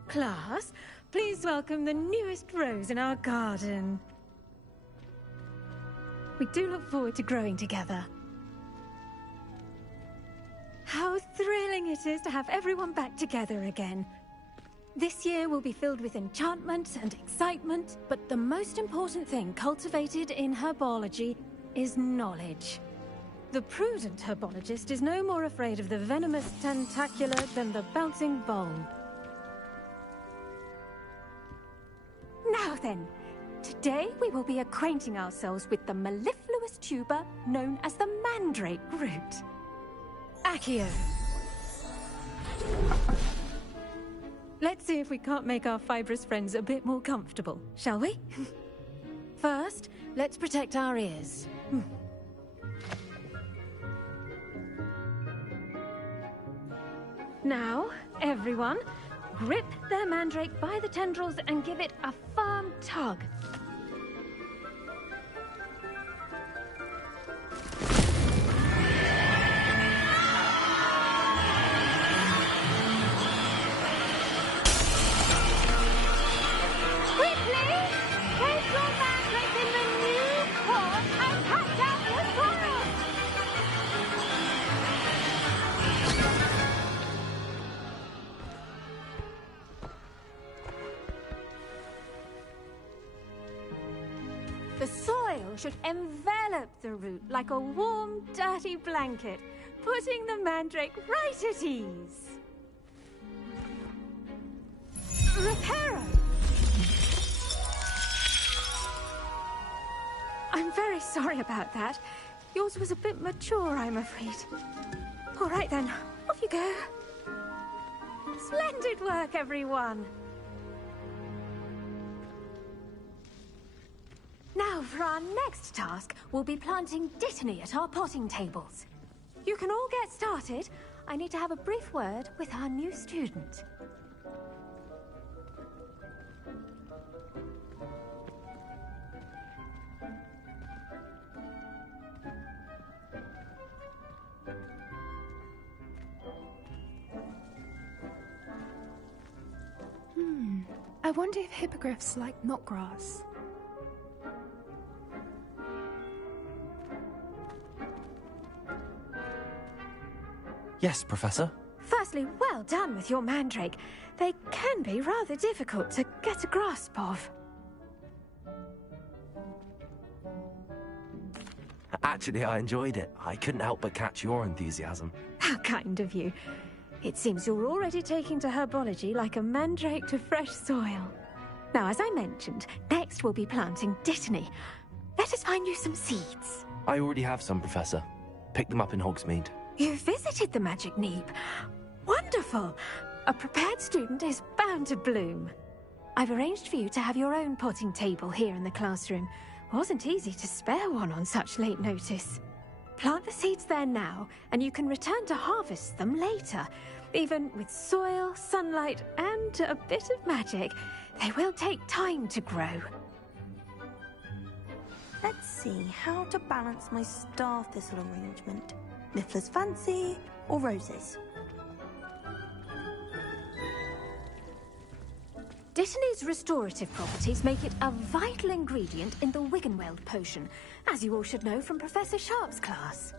Class, please welcome the newest rose in our garden. We do look forward to growing together. How thrilling it is to have everyone back together again. This year will be filled with enchantment and excitement, but the most important thing cultivated in herbology is knowledge. The prudent herbologist is no more afraid of the venomous tentacula than the bouncing bulb. Now then, today we will be acquainting ourselves with the mellifluous tuber known as the mandrake root. Accio. Let's see if we can't make our fibrous friends a bit more comfortable, shall we? First, let's protect our ears. Now, everyone, grip their mandrake by the tendrils and give it a firm tug. The soil should envelop the root like a warm, dirty blanket, putting the mandrake right at ease. Reparo! I'm very sorry about that. Yours was a bit mature, I'm afraid. All right then, off you go. Splendid work, everyone. Now, for our next task, we'll be planting Dittany at our potting tables. You can all get started. I need to have a brief word with our new student. I wonder if hippogriffs like knotgrass. Yes, Professor. Firstly, well done with your mandrake. They can be rather difficult to get a grasp of. Actually, I enjoyed it. I couldn't help but catch your enthusiasm. How kind of you. It seems you're already taking to herbology like a mandrake to fresh soil. Now, as I mentioned, next we'll be planting Dittany. Let us find you some seeds. I already have some, Professor. Picked them up in Hogsmeade. You visited the Magic Neep. Wonderful! A prepared student is bound to bloom. I've arranged for you to have your own potting table here in the classroom. Wasn't easy to spare one on such late notice. Plant the seeds there now, and you can return to harvest them later. Even with soil, sunlight, and a bit of magic, they will take time to grow. Let's see how to balance my star thistle arrangement. Miffler's Fancy or roses? Dittany's restorative properties make it a vital ingredient in the Wiggenweld potion, as you all should know from Professor Sharp's class.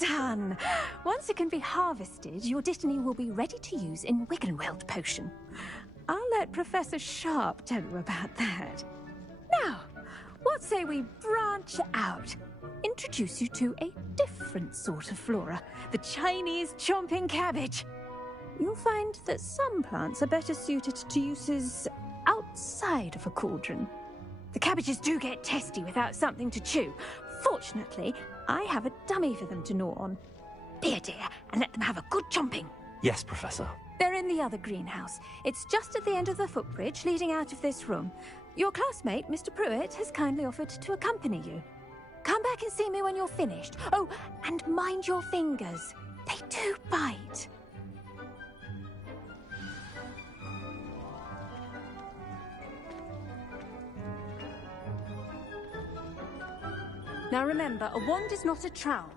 Done! Once it can be harvested, your Dittany will be ready to use in Wiggenweld potion. I'll let Professor Sharp tell you about that. Now, what say we branch out? Introduce you to a different sort of flora, the Chinese chomping cabbage. You'll find that some plants are better suited to uses outside of a cauldron. The cabbages do get testy without something to chew. Fortunately, I have a dummy for them to gnaw on. Be a dear and let them have a good chomping. Yes, Professor. They're in the other greenhouse. It's just at the end of the footbridge leading out of this room. Your classmate, Mr. Pruitt, has kindly offered to accompany you. Come back and see me when you're finished. Oh, and mind your fingers. They do bite. Now remember, a wand is not a trowel.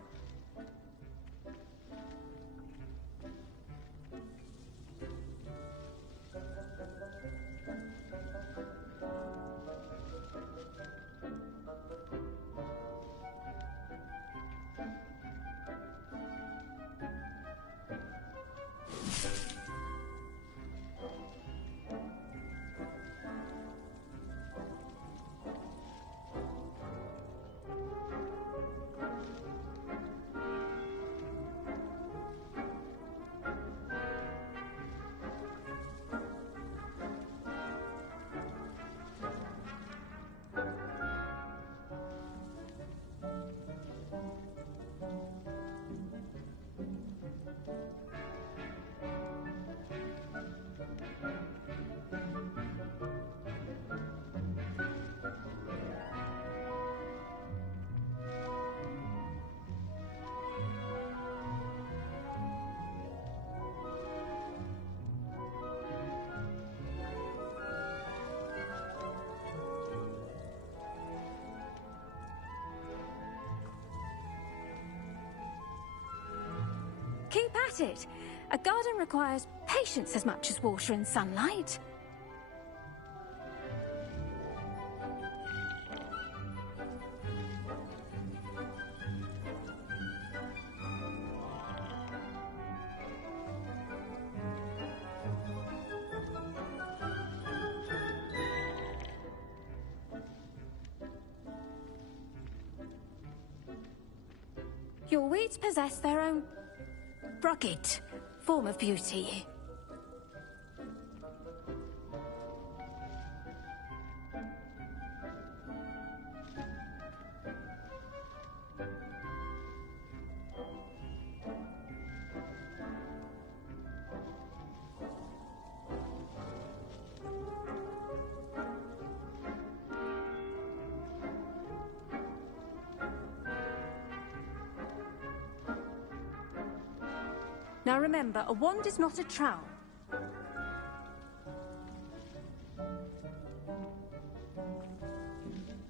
Keep at it. A garden requires patience as much as water and sunlight. Your weeds possess their own rugged form of beauty. Now remember, a wand is not a trowel.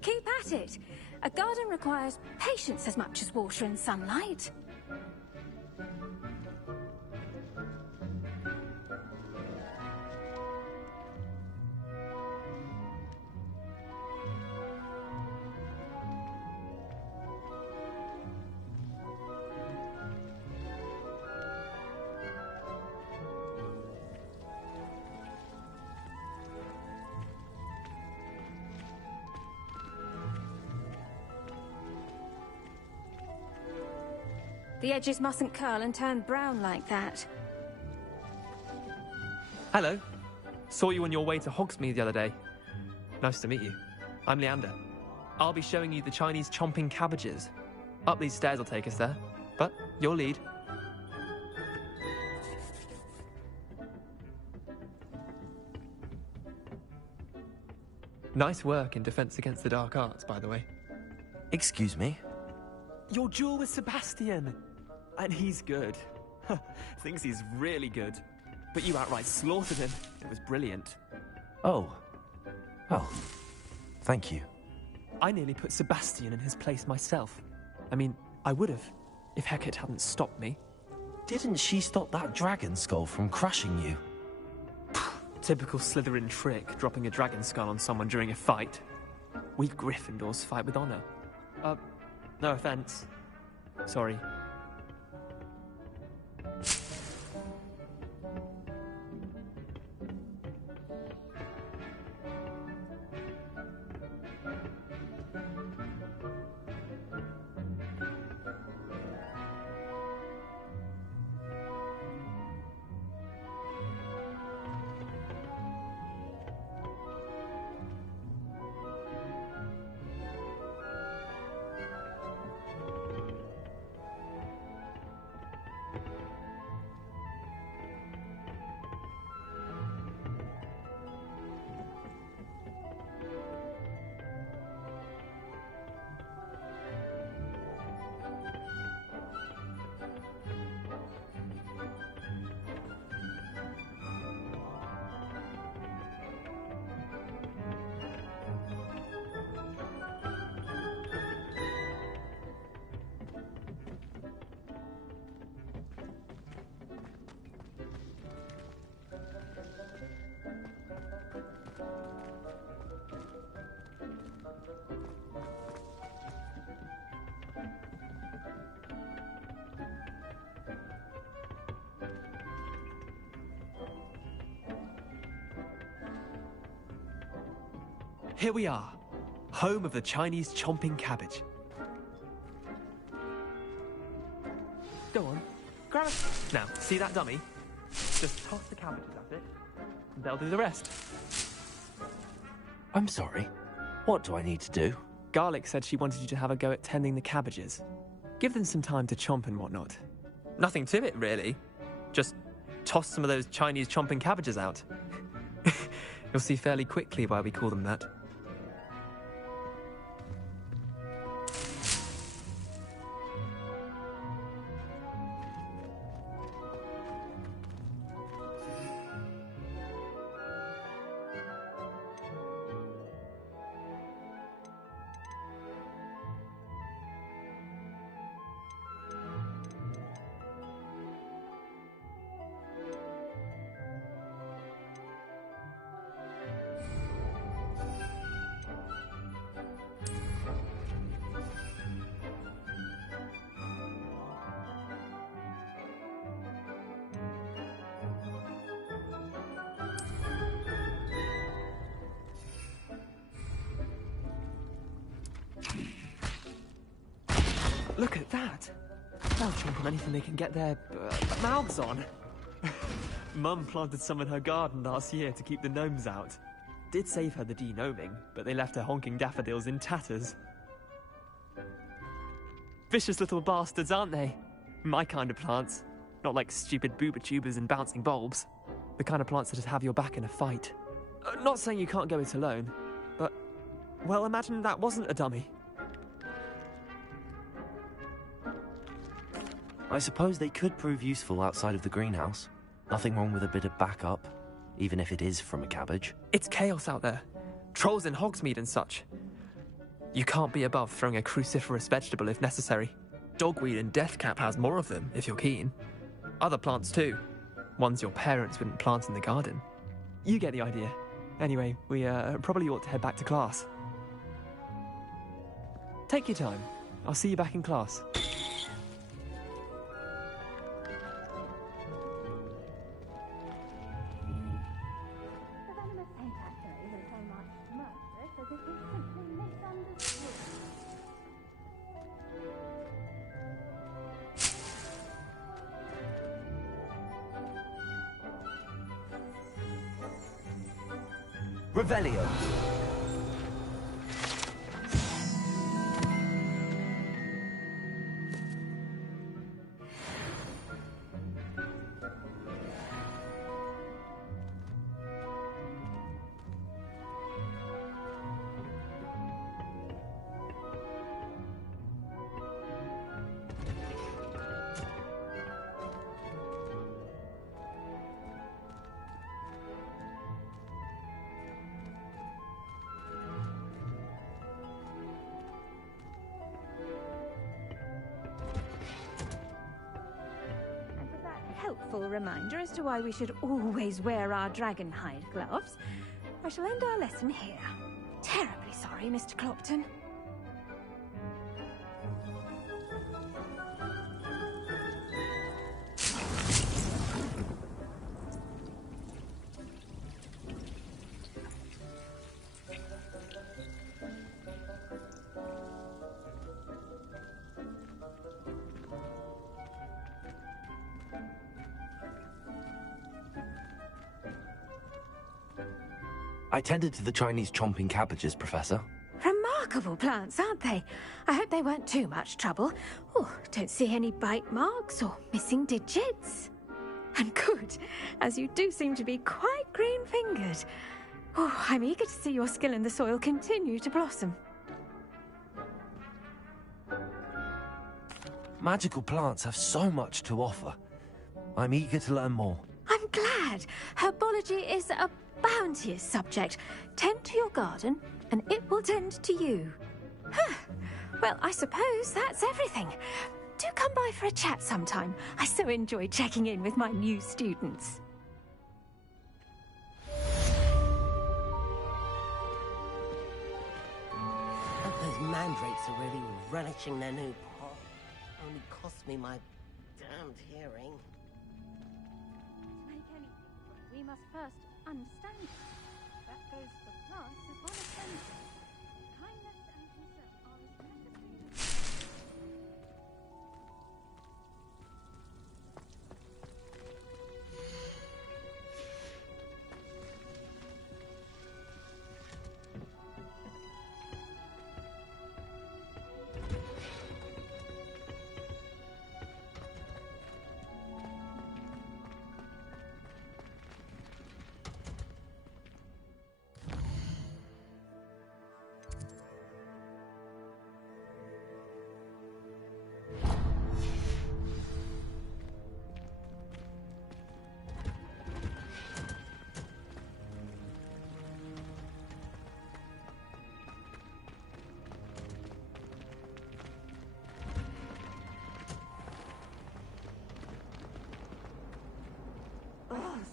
Keep at it. A garden requires patience as much as water and sunlight. The edges mustn't curl and turn brown like that. Hello. Saw you on your way to Hogsmeade the other day. Nice to meet you. I'm Leander. I'll be showing you the Chinese chomping cabbages. Up these stairs will take us there, but your lead. Nice work in Defense Against the Dark Arts, by the way. Excuse me? Your duel with Sebastian! And he's good. Thinks he's really good. But you outright slaughtered him. It was brilliant. Oh. Well, thank you. I nearly put Sebastian in his place myself. I mean, I would have, if Hecate hadn't stopped me. Didn't she stop that dragon skull from crushing you? Typical Slytherin trick, dropping a dragon skull on someone during a fight. We Gryffindors fight with honor. No offense. Sorry. Here we are, home of the Chinese chomping cabbage. Go on, grab it. Now, see that dummy? Just toss the cabbages at it, and they'll do the rest. I'm sorry. What do I need to do? Garlic said she wanted you to have a go at tending the cabbages. Give them some time to chomp and whatnot. Nothing to it, really. Just toss some of those Chinese chomping cabbages out. You'll see fairly quickly why we call them that. Look at that! They'll chomp on anything they can get their mouths on. Mum planted some in her garden last year to keep the gnomes out. Did save her the de-gnoming, but they left her honking daffodils in tatters. Vicious little bastards, aren't they? My kind of plants. Not like stupid booba tubers and bouncing bulbs. The kind of plants that just have your back in a fight. Not saying you can't go it alone, but, well, imagine that wasn't a dummy. I suppose they could prove useful outside of the greenhouse. Nothing wrong with a bit of backup, even if it is from a cabbage. It's chaos out there. Trolls in Hogsmeade and such. You can't be above throwing a cruciferous vegetable if necessary. Dogweed and deathcap has more of them, if you're keen. Other plants too. Ones your parents wouldn't plant in the garden. You get the idea. Anyway, we probably ought to head back to class. Take your time. I'll see you back in class. Revelio. Helpful reminder as to why we should always wear our dragon hide gloves. I shall end our lesson here. Terribly sorry, Mr. Clopton. I tended to the Chinese chomping cabbages, Professor. Remarkable plants, aren't they? I hope they weren't too much trouble. Oh, don't see any bite marks or missing digits. And good, as you do seem to be quite green-fingered. Oh, I'm eager to see your skill in the soil continue to blossom. Magical plants have so much to offer. I'm eager to learn more. I'm glad. Herbology is a bounteous subject. Tend to your garden, and it will tend to you. Huh. Well, I suppose that's everything. Do come by for a chat sometime. I so enjoy checking in with my new students. Those mandrakes are really relishing their new pot. Only cost me my damned hearing. To make anything, we must first understand it. That goes for plants as well as anything. Kindness and concern are as necessary.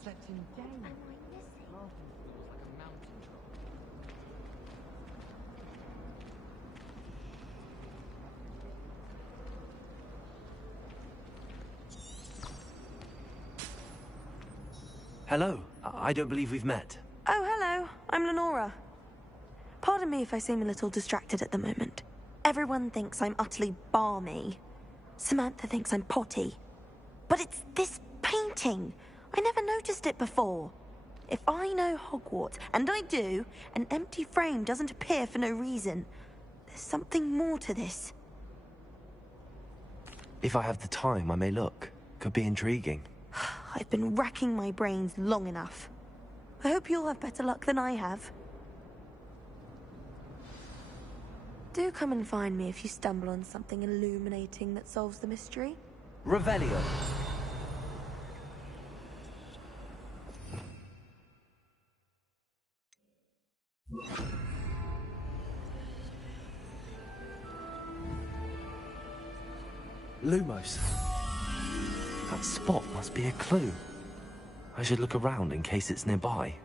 Slept in days. Half of it was like a mountain troll. Hello. I don't believe we've met. Oh, hello. I'm Lenora. Pardon me if I seem a little distracted at the moment. Everyone thinks I'm utterly balmy. Samantha thinks I'm potty. But it's this painting. I never noticed it before. If I know Hogwarts, and I do, an empty frame doesn't appear for no reason. There's something more to this. If I have the time, I may look. Could be intriguing. I've been racking my brains long enough. I hope you'll have better luck than I have. Do come and find me if you stumble on something illuminating that solves the mystery. Revelio. Lumos. That spot must be a clue. I should look around in case it's nearby.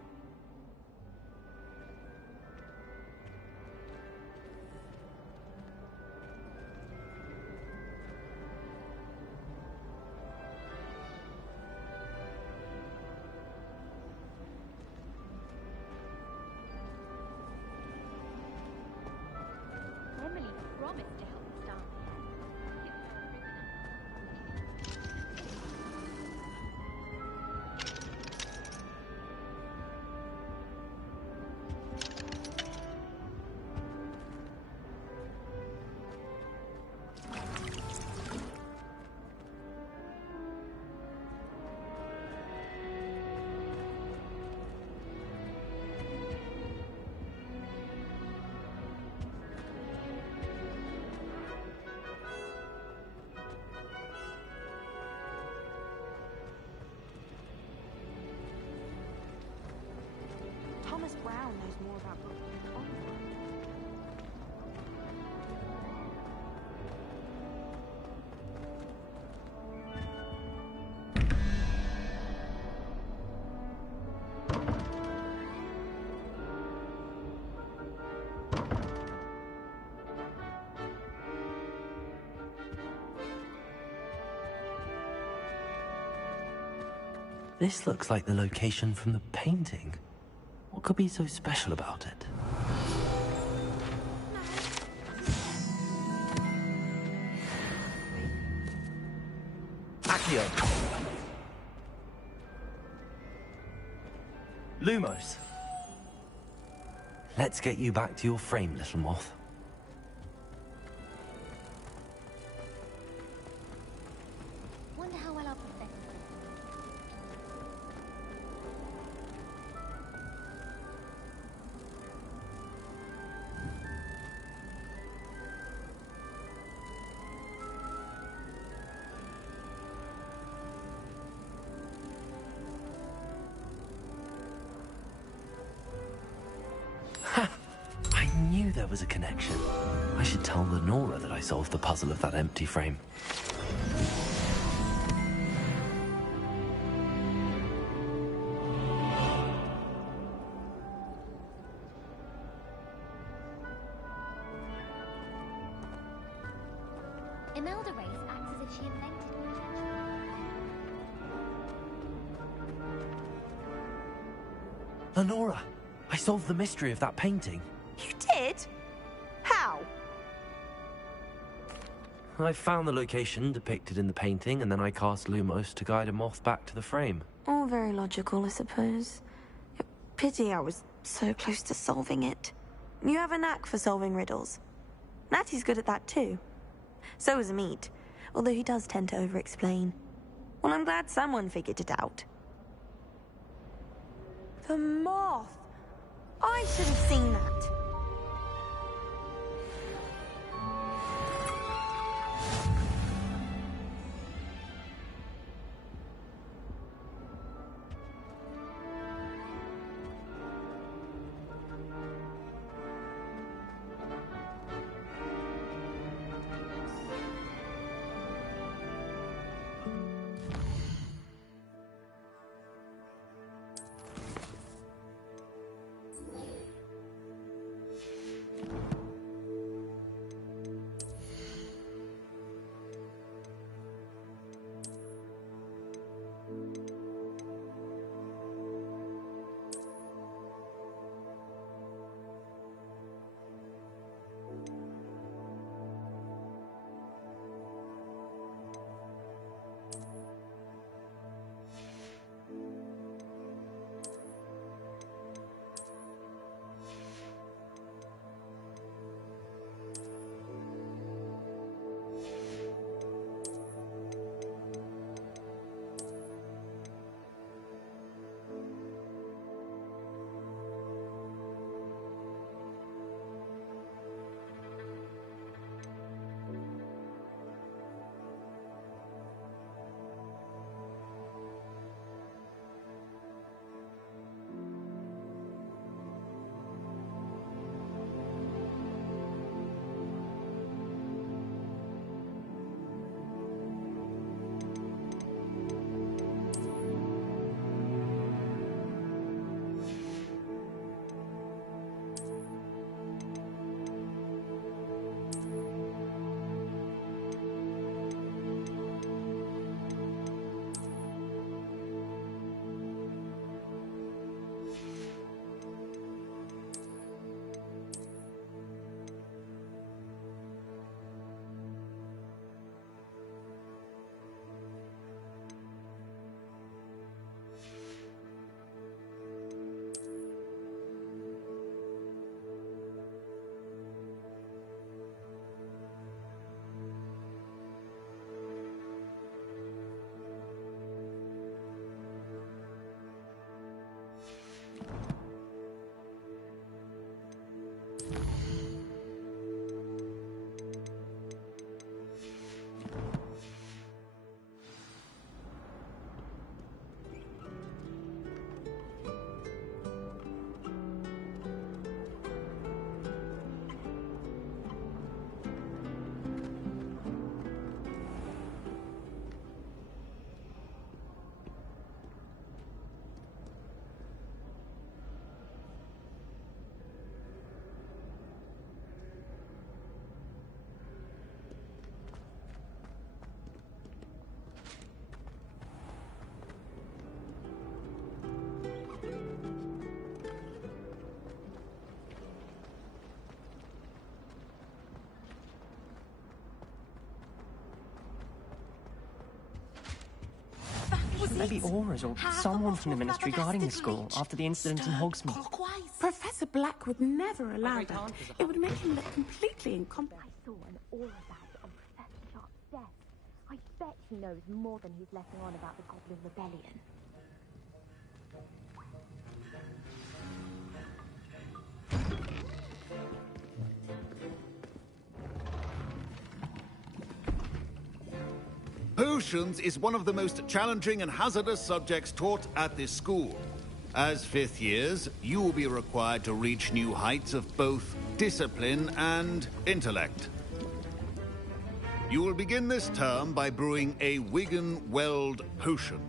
Emily promised to help us down Thomas Brown knows more about Brooklyn than Oliver. This looks like the location from the painting. What could be so special about it? Accio! Lumos! Let's get you back to your frame, little moth. Wonder how well our professor. I knew there was a connection. I should tell Lenora that I solved the puzzle of that empty frame. Imelda Race acts as if she invented Lenora, I solved the mystery of that painting. You did? How? I found the location depicted in the painting, and then I cast Lumos to guide a moth back to the frame. All very logical, I suppose. Pity I was so close to solving it. You have a knack for solving riddles. Natty's good at that too. So is Amit, although he does tend to over-explain. Well, I'm glad someone figured it out. The moth! I should have seen that. Maybe Aura's or someone from the Ministry guarding the school after the incident in Hogsmeade. Professor Black would never allow that. It would make him look completely incompetent. I saw an aura badge on Professor Sharp's desk. I bet he knows more than he's letting on about the Goblin Rebellion. Potions is one of the most challenging and hazardous subjects taught at this school. As fifth years, you will be required to reach new heights of both discipline and intellect. You will begin this term by brewing a Wiggenweld potion.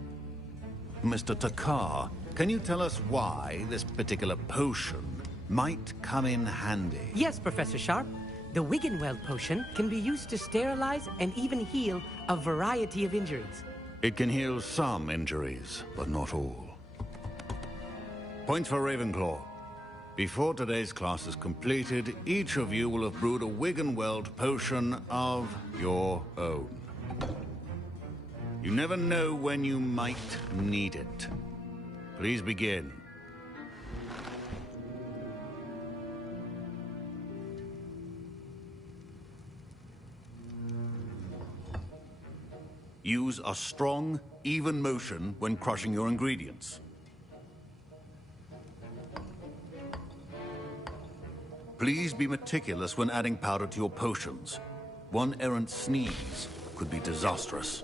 Mr. Takar, can you tell us why this particular potion might come in handy? Yes, Professor Sharp. The Wiggenweld potion can be used to sterilize and even heal a variety of injuries. It can heal some injuries, but not all. Points for Ravenclaw. Before today's class is completed, each of you will have brewed a Wiggenweld potion of your own. You never know when you might need it. Please begin. Use a strong, even motion when crushing your ingredients. Please be meticulous when adding powder to your potions. One errant sneeze could be disastrous.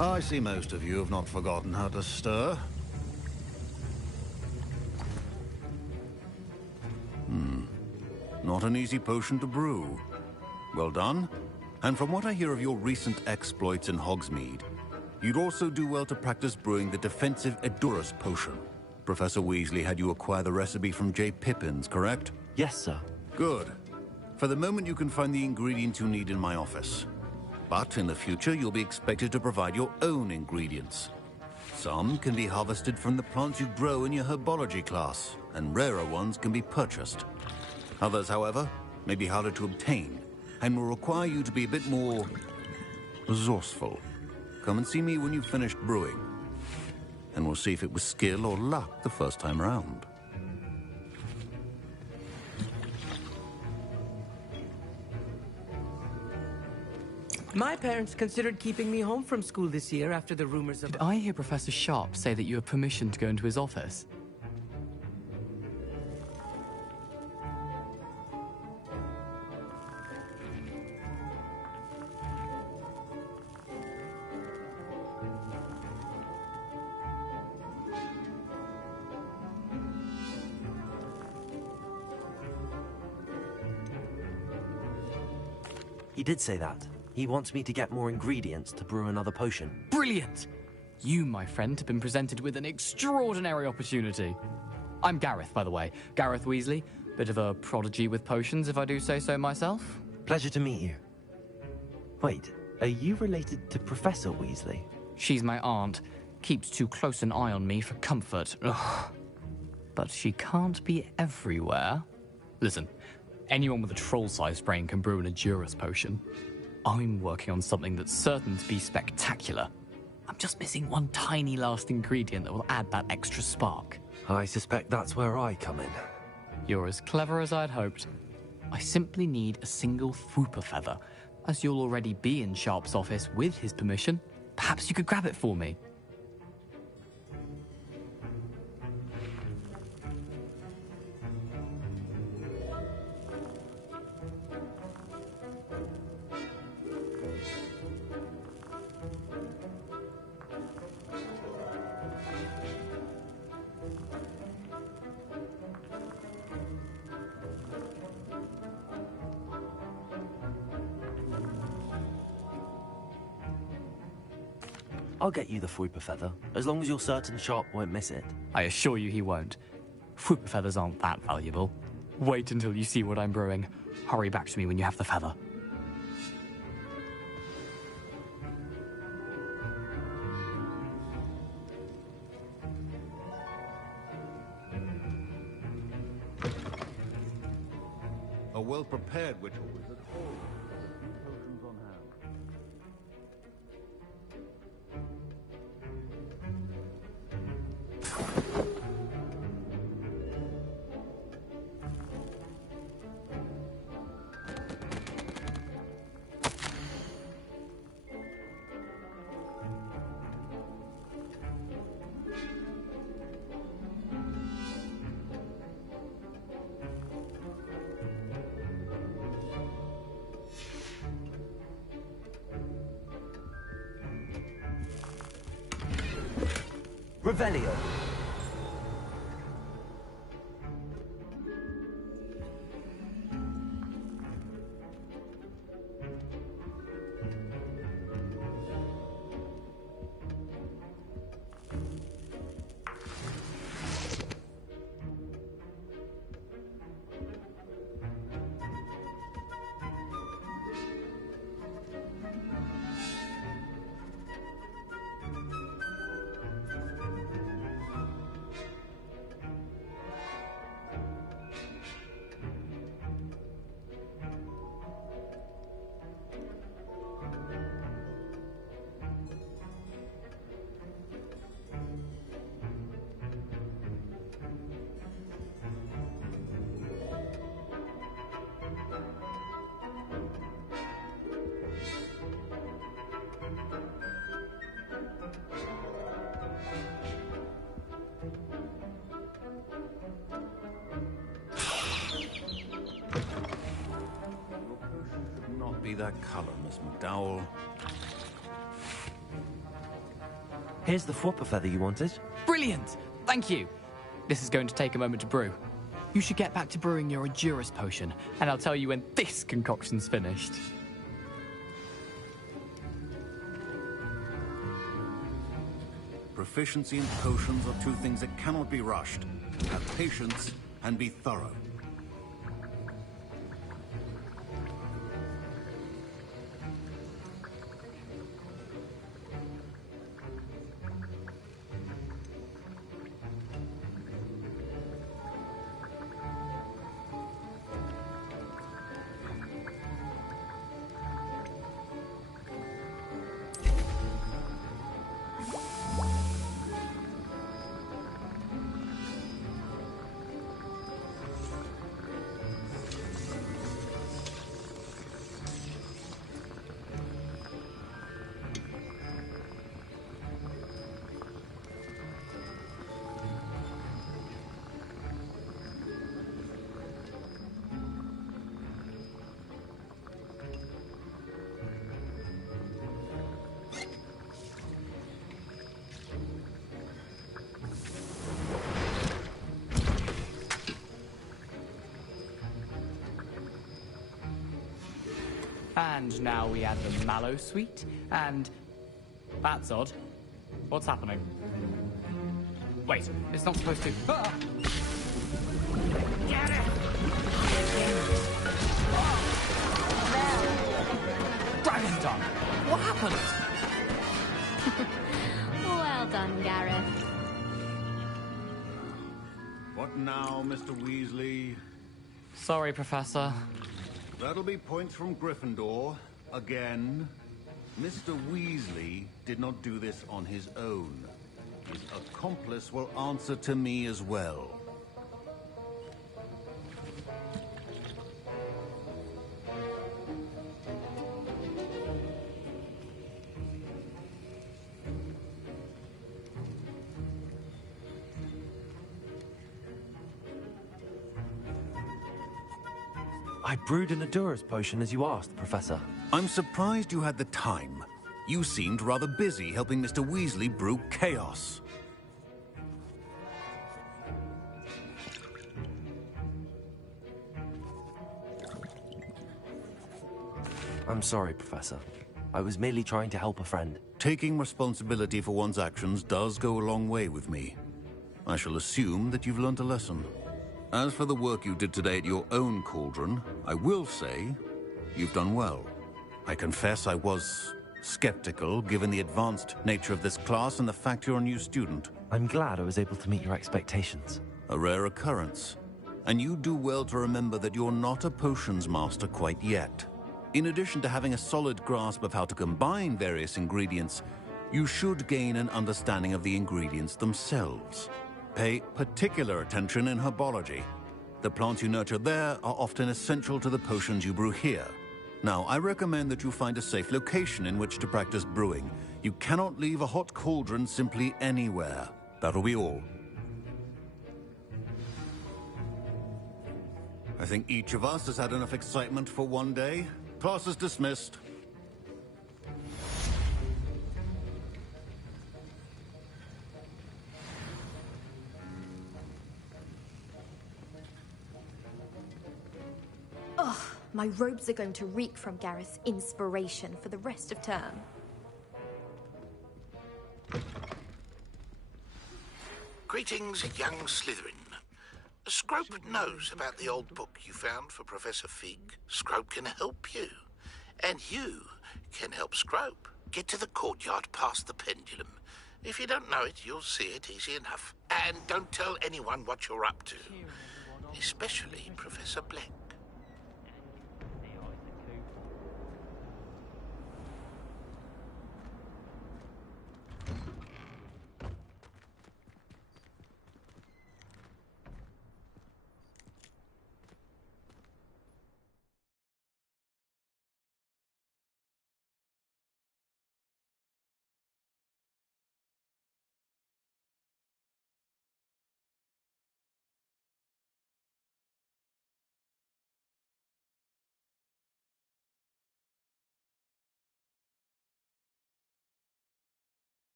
I see most of you have not forgotten how to stir. Not an easy potion to brew. Well done. And from what I hear of your recent exploits in Hogsmeade, you'd also do well to practice brewing the defensive Edurus potion. Professor Weasley had you acquire the recipe from J. Pippin's, correct? Yes, sir. Good. For the moment, you can find the ingredients you need in my office. But in the future, you'll be expected to provide your own ingredients. Some can be harvested from the plants you grow in your herbology class, and rarer ones can be purchased. Others, however, may be harder to obtain, and will require you to be a bit more resourceful. Come and see me when you've finished brewing, and we'll see if it was skill or luck the first time around. My parents considered keeping me home from school this year after the rumors of... Did I hear Professor Sharp say that you have permission to go into his office? He did say that. He wants me to get more ingredients to brew another potion. Brilliant! You, my friend, have been presented with an extraordinary opportunity. I'm Gareth, by the way. Gareth Weasley. Bit of a prodigy with potions, if I do say so myself. Pleasure to meet you. Wait, are you related to Professor Weasley? She's my aunt. Keeps too close an eye on me for comfort. Ugh. but she can't be everywhere. Listen, anyone with a troll-sized brain can brew an Endurance potion. I'm working on something that's certain to be spectacular. I'm just missing one tiny last ingredient that will add that extra spark. I suspect that's where I come in. You're as clever as I'd hoped. I simply need a single Fwooper feather. As you'll already be in Sharp's office with his permission, perhaps you could grab it for me. I'll get you the Fwooper feather, as long as you're certain Sharp won't miss it. I assure you he won't. Fwooper feathers aren't that valuable. Wait until you see what I'm brewing. Hurry back to me when you have the feather. A well-prepared witch or wizard always has a few potions on hand. Revelio. Be that color, Miss McDowell. Here's the Fwooper feather you wanted. Brilliant! Thank you! This is going to take a moment to brew. You should get back to brewing your Endurance potion, and I'll tell you when this concoction's finished. Proficiency in potions are two things that cannot be rushed. Have patience and be thorough. And now we add the mallow sweet, and... That's odd. What's happening? Wait, it's not supposed to... Ah! Get it! Dragon tongue! What happened? Well done, Gareth. What now, Mr. Weasley? Sorry, Professor. That'll be points from Gryffindor. Again. Mr. Weasley did not do this on his own. His accomplice will answer to me as well. I brewed an Adurus potion as you asked, Professor. I'm surprised you had the time. You seemed rather busy helping Mr. Weasley brew chaos. I'm sorry, Professor. I was merely trying to help a friend. Taking responsibility for one's actions does go a long way with me. I shall assume that you've learnt a lesson. As for the work you did today at your own cauldron, I will say you've done well. I confess I was skeptical, given the advanced nature of this class and the fact you're a new student. I'm glad I was able to meet your expectations. A rare occurrence. And you do well to remember that you're not a potions master quite yet. In addition to having a solid grasp of how to combine various ingredients, you should gain an understanding of the ingredients themselves. Pay particular attention in herbology. The plants you nurture there are often essential to the potions you brew here. Now, I recommend that you find a safe location in which to practice brewing. You cannot leave a hot cauldron simply anywhere. That'll be all. I think each of us has had enough excitement for one day. Class is dismissed. Ugh, my robes are going to reek from Gareth's inspiration for the rest of term. Greetings, young Slytherin. Scrope knows about the old book you found for Professor Fig. Scrope can help you. And you can help Scrope. Get to the courtyard past the pendulum. If you don't know it, you'll see it easy enough. And don't tell anyone what you're up to. Especially Professor Black.